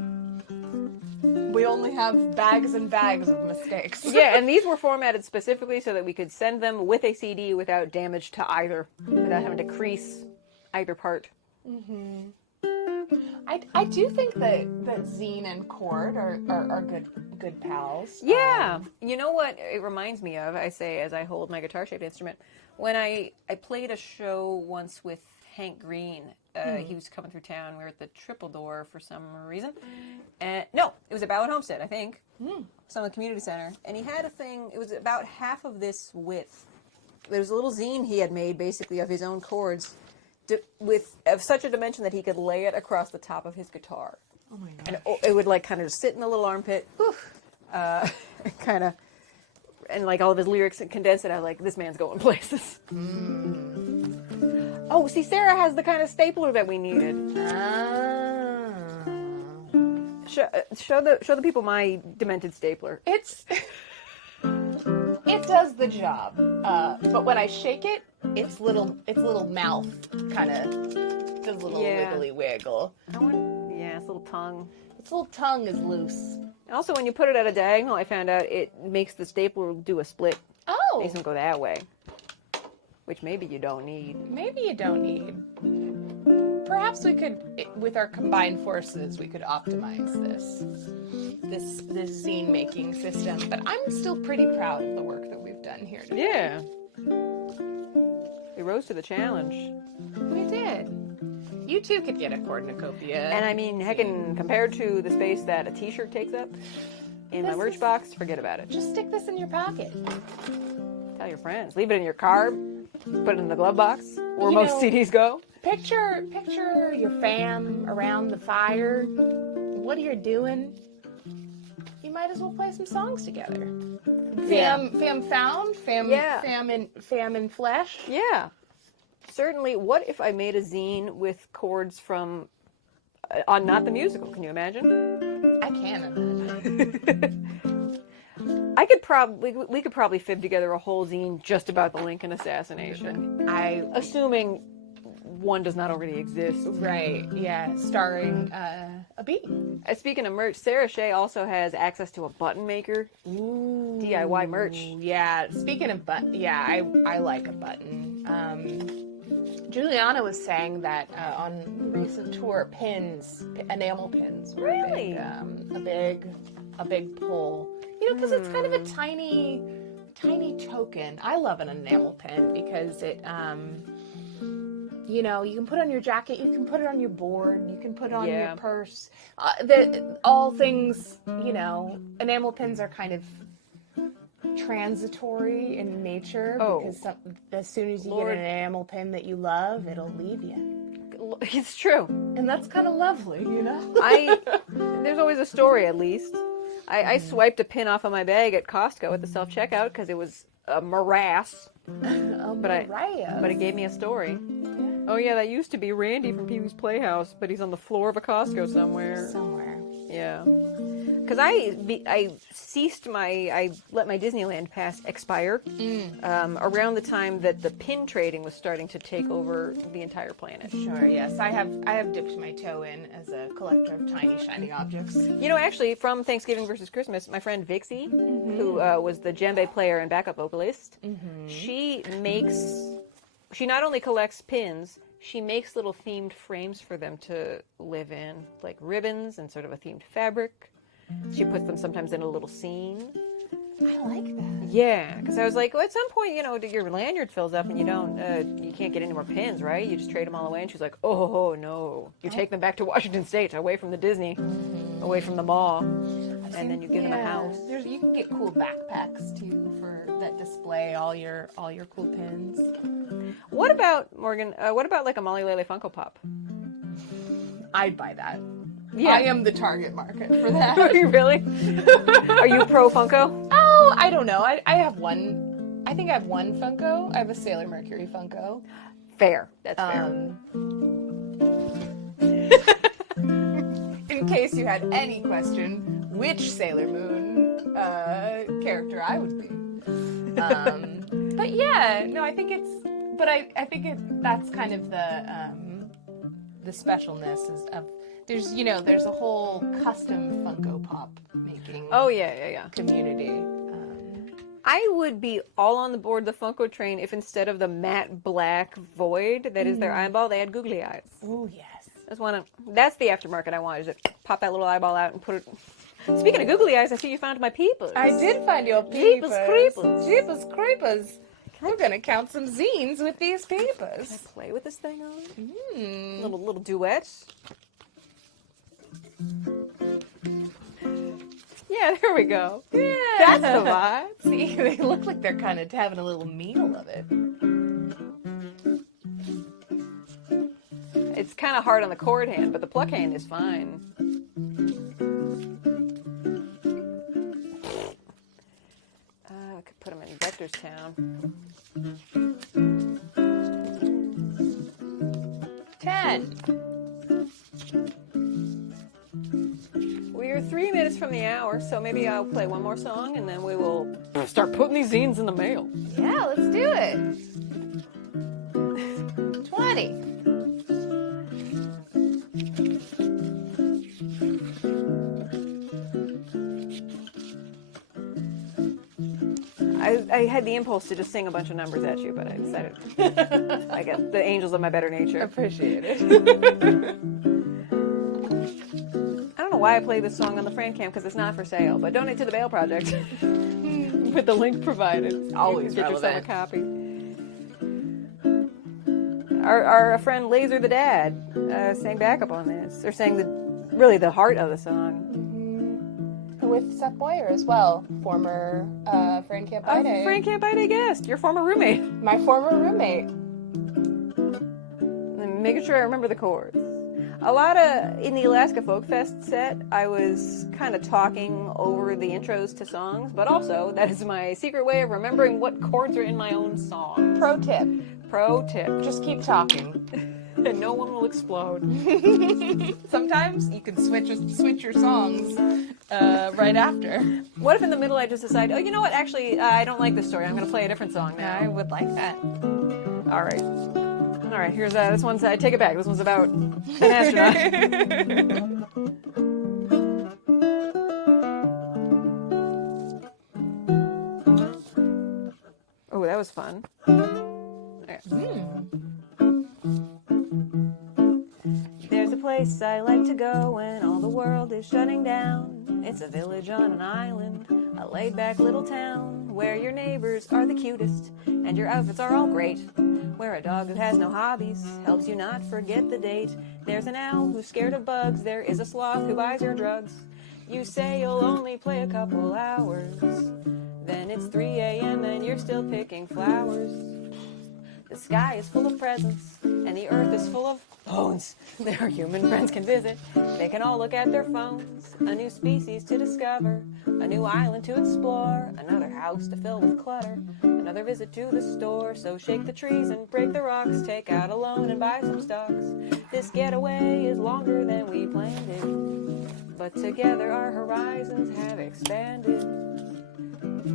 We only have bags and bags of mistakes. Yeah, and these were formatted specifically so that we could send them with a CD without damage to either, without having to crease either part. I do think that Zine and Chord are good pals. Yeah. You know what it reminds me of, I say as I hold my guitar-shaped instrument? When I played a show once with Hank Green. He was coming through town. We were at the Triple Door for some reason. And no, it was at Ballard Homestead, I think. Some community center. And he had a thing, it was about half of this width. There was a little zine he had made, basically, of his own chords, of such a dimension that he could lay it across the top of his guitar. Oh my god. And it would, like, kind of sit in the little armpit, kind of, and, like, all of his lyrics and condense it. I was like, this man's going places. Oh, see, Sarah has the kind of stapler that we needed. Show the people my demented stapler. It does the job, but when I shake it, its little mouth kind of does a little wiggly wiggle. Its little tongue. Its little tongue is loose. Also, when you put it at a diagonal, I found out it makes the stapler do a split. Oh, Makes them go that way, which maybe you don't need. maybe you don't need. Perhaps we could, with our combined forces, we could optimize this zine making system. But I'm still pretty proud of the work that we've done here today. Yeah. We rose to the challenge. We did. You too could get a cornucopia. And I mean, heckin', compared to the space that a t-shirt takes up in my This merch is- box, forget about it. Just stick this in your pocket. Tell your friends. Leave it in your car. Put it in the glove box, where You most know- CDs go. Picture your fam around the fire. What are you doing? You might as well play some songs together. Yeah. Fam found, fam in flesh. Yeah. Certainly. What if I made a zine with chords from on Not the Musical? Can you imagine? I can imagine. We could probably fib together a whole zine just about the Lincoln assassination. Assuming one does not already exist. Right, yeah, starring a bee. Speaking of merch, Sarah Shea also has access to a button maker. Ooh, DIY merch. Yeah, speaking of button, yeah, I like a button. Juliana was saying that on the recent tour, enamel pins were Really? a big pull. You know, because it's kind of a tiny token. I love an enamel pin because it, you know, you can put it on your jacket, you can put it on your board, you can put it on your purse. All things, you know, enamel pins are kind of transitory in nature because as soon as you get an enamel pin that you love, it'll leave you. It's true. And that's kind of lovely, you know? There's always a story, at least. I swiped a pin off of my bag at Costco at the self-checkout because it was a morass. But it gave me a story. Yeah. Oh yeah, that used to be Randy from Pee-wee's Playhouse, but he's on the floor of a Costco somewhere. Yeah. Because I let my Disneyland pass expire around the time that the pin trading was starting to take over the entire planet. Sure, yes. I have dipped my toe in as a collector of tiny, shiny objects. You know, actually, from Thanksgiving versus Christmas, my friend Vixie, who was the djembe player and backup vocalist, she not only collects pins, she makes little themed frames for them to live in, like ribbons and sort of a themed fabric. She puts them sometimes in a little scene. I like that. Yeah, because I was like, well, at some point, you know, your lanyard fills up and you can't get any more pins, right? You just trade them all away. And she's like, oh, no. You take them back to Washington State, away from the Disney, away from the mall, and then you give them a house. You can get cool backpacks, too, that display all your cool pins. What about, Morgan, like a Mollylele Funko Pop? I'd buy that. Yeah. I am the target market for that. Are you really? Are you pro Funko? Oh, I don't know. I have one. I think I have one Funko. I have a Sailor Mercury Funko. Fair. That's fair. In case you had any question, which Sailor Moon character I would be. But yeah, no, I think that's kind of the specialness of there's a whole custom Funko Pop making Oh, yeah. community. I would be all on the board the Funko train if instead of the matte black void that is their eyeball, they had googly eyes. Oh, yes. That's the aftermarket I want, is to pop that little eyeball out and put it... Speaking of googly eyes, I see you found my peepers. I did find your Jeepers papers. creepers. Jeepers creepers. We're going to count some zines with these papers. Can I play with this thing on? Mm. Little duets. Yeah, there we go. Yeah. That's the vibe. See, they look like they're kind of having a little meal of it. It's kind of hard on the chord hand, but the pluck hand is fine. I could put them in Vectorstown. 10. We're 3 minutes from the hour, so maybe I'll play one more song and then we will start putting these zines in the mail. Yeah, let's do it. 20. I had the impulse to just sing a bunch of numbers at you, but I decided I guess the angels of my better nature. Appreciate it. I don't know why I play this song on the Frandcamp because it's not for sale, but donate to the Bail Project with the link provided. It's always get yourself a relevant. copy. Our friend Laser the Dad sang backup on this, or sang really the heart of the song. With Seth Boyer as well, former Frandcamp Buyday. Frandcamp Buyday guest, your former roommate. My former roommate. And making sure I remember the chords. A lot of, in the Alaska Folk Fest set, I was kind of talking over the intros to songs, but also that is my secret way of remembering what chords are in my own song. Pro tip. Pro tip. Just keep talking. And no one will explode. Sometimes you can switch your songs right after. What if in the middle I just decide, oh, you know what, actually, I don't like this story. I'm going to play a different song now. I would like that. All right. All right, here's this one's, I take it back. This one's about an astronaut. Oh, that was fun. Okay. There's a place I like to go when all the world is shutting down. It's a village on an island, a laid-back little town, where your neighbors are the cutest and your outfits are all great. Where a dog who has no hobbies helps you not forget the date. There's an owl who's scared of bugs. There is a sloth who buys your drugs. You say you'll only play a couple hours. Then it's 3 a.m. and you're still picking flowers. The sky is full of presents and the earth is full of bones. Their human friends can visit. They can all look at their phones. A new species to discover. A new island to explore. Another house to fill with clutter. Another visit to the store. So shake the trees and break the rocks. Take out a loan and buy some stocks. This getaway is longer than we planned it. But together our horizons have expanded.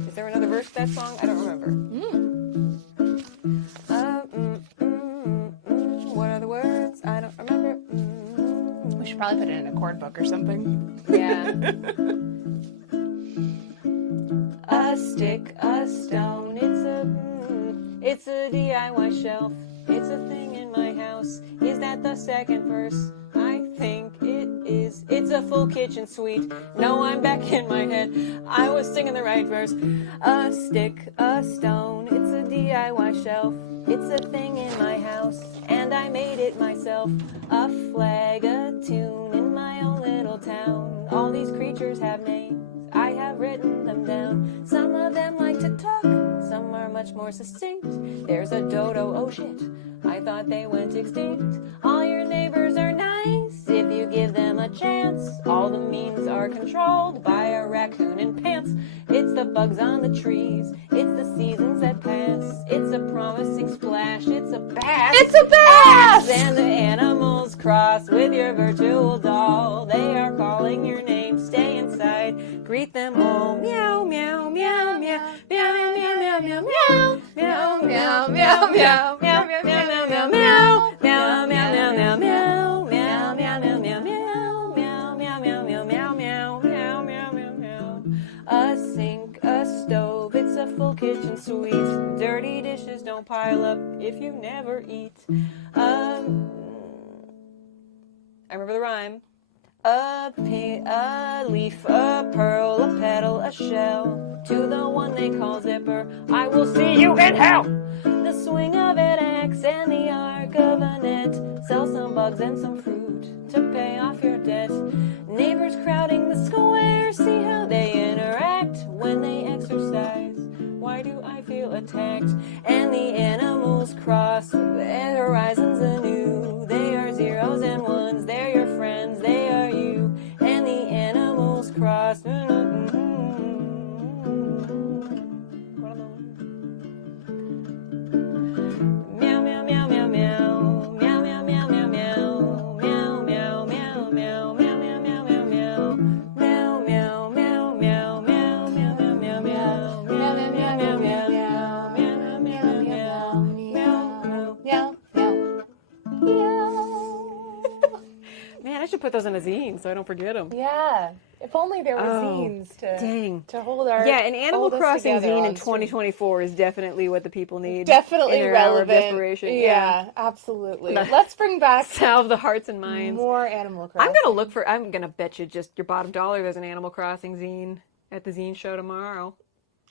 Is there another verse to that song? I don't remember. What are the words? I don't remember. We should probably put it in a chord book or something. Yeah. A stick, a stone, it's a DIY shelf. It's a thing in my house. Is that the second verse? I think it is. It's a full kitchen suite. No, I'm back in my head. I was singing the right verse. A stick, a stone, it's a DIY shelf. It's a thing in my house, and I made it myself. A flag, a tune in my own little town. All these creatures have names. I have written them down. Some of them like to talk. Some are much more succinct. There's a dodo, oh shit, I thought they went extinct. All your neighbors are nice if you give them a chance. All the means are controlled by a raccoon in pants. It's the bugs on the trees. It's the seasons that pass. It's a promising splash. It's a bass. It's a bass! And the animals cross with your virtual doll. They are calling your name. Stay inside. Greet them all. Meow, meow, meow, meow. Meow, meow, meow, meow, meow, meow. Meow, meow, meow, meow. Meow, meow, meow, meow, meow. Meow, meow, meow, meow, meow. Meow, meow, meow, meow, meow. kitchen sweet. Dirty dishes don't pile up if you never eat. I remember the rhyme. A leaf, a pearl, a petal, a shell. To the one they call zipper, I will see you in hell. The swing of an axe and the arc of a net. Sell some bugs and some fruit to pay off your debt. Neighbors crowding the square, see how they interact when they exercise. Why do I feel attacked? And the animals cross their horizons anew. They are zeros and ones, they're your friends, they are you. And the animals cross. Meow, meow, meow, meow, meow. Meow, meow, meow, meow, meow. Meow, meow, meow, meow. Meow, meow, meow, meow, meow. Meow, meow, meow, meow. Meow, meow, meow, meow, meow. Meow, meow, meow, meow, meow. Meow, meow, meow, meow. Meow, meow. Man, I should put those in a zine so I don't forget them. Yeah. If only there were zines to hold our Yeah, an Animal hold us Crossing together zine on in stream. 2024 is definitely what the people need. Definitely in their hour of relevant. desperation. Yeah, absolutely. Let's bring back Salve the hearts and minds. more Animal Crossing. I'm gonna bet you just your bottom dollar there's an Animal Crossing zine at the zine show tomorrow.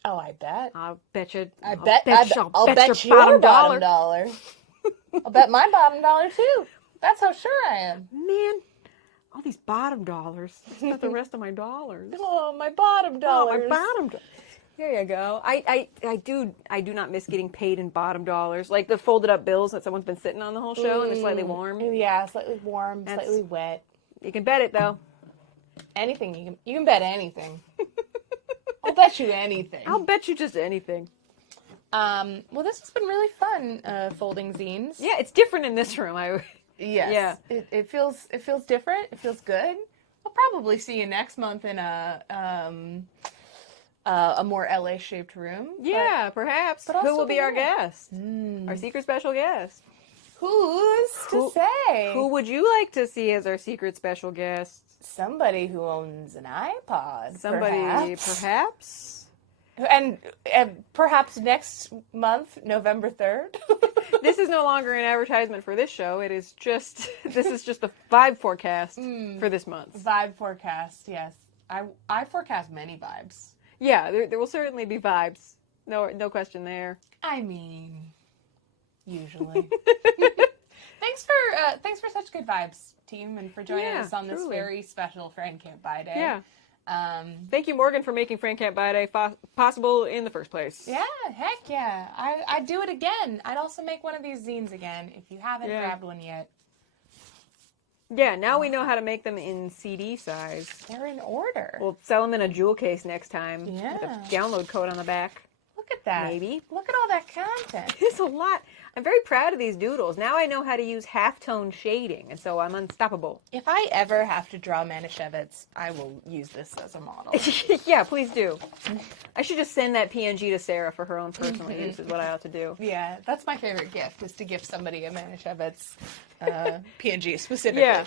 Oh, I bet. I'll bet you. I'll bet your bottom dollar. I'll bet my bottom dollar too. That's how sure I am. Man, all these bottom dollars. It's not the rest of my dollars. Oh, my bottom dollars. Oh, my bottom dollars. Here you go. I do not miss getting paid in bottom dollars. Like the folded up bills that someone's been sitting on the whole show and they're slightly warm. Yeah, slightly warm, slightly wet. You can bet it though. Anything you can bet anything. I'll bet you anything. I'll bet you just anything. Well, this has been really fun, folding zines. Yeah, it's different in this room. Yes. Yeah. It feels different. It feels good. I'll probably see you next month in a more LA-shaped room. Yeah, perhaps. But who will be our guest? Our secret special guest. Who's to say? Who would you like to see as our secret special guest? Somebody who owns an iPod. Somebody, perhaps? And perhaps next month, November 3rd. This is no longer an advertisement for this show. This is just the vibe forecast for this month. Vibe forecast, yes. I forecast many vibes. Yeah, there will certainly be vibes. No question there. I mean, usually. Thanks for such good vibes, team, and for joining us on this very special Frandcamp Buyday. Yeah. Thank you, Morgan, for making Frandcamp Buyday possible in the first place. Yeah, heck yeah. I'd do it again. I'd also make one of these zines again if you haven't grabbed one yet. Yeah, now we know how to make them in CD size. They're in order. We'll sell them in a jewel case next time. Yeah. With a download code on the back. Look at that. Maybe. Look at all that content. It's a lot. I'm very proud of these doodles. Now I know how to use halftone shading, and so I'm unstoppable. If I ever have to draw Manischewitz, I will use this as a model. Yeah, please do. I should just send that PNG to Sarah for her own personal use is what I ought to do. Yeah, that's my favorite gift, is to gift somebody a Manischewitz PNG specifically. Yeah.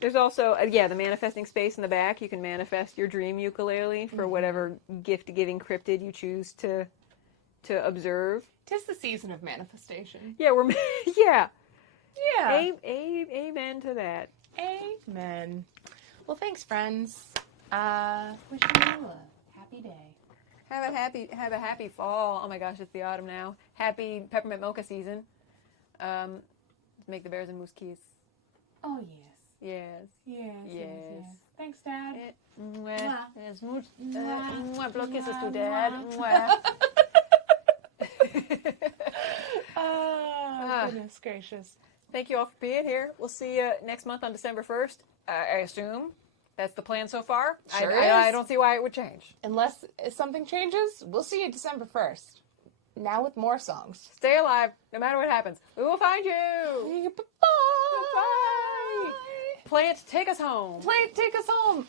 There's also, the manifesting space in the back. You can manifest your dream ukulele for whatever gift-giving cryptid you choose to observe. 'Tis the season of manifestation. Yeah, yeah. Yeah. Amen to that. Amen. Well, thanks, friends. Wishing you a happy day. Have a happy fall. Oh my gosh, it's the autumn now. Happy peppermint mocha season. Make the bears and moose kiss. Oh, yes. Yes. Yes. Thanks, Dad. Es mucho. Blow kisses to Dad. Goodness gracious. Thank you all for being here. We'll see you next month on December 1st. I assume that's the plan so far. Sure I don't see why it would change. Unless something changes, we'll see you December 1st. Now with more songs. Stay alive, no matter what happens. We will find you. Bye. Bye. Plant, take us home. Plant, take us home.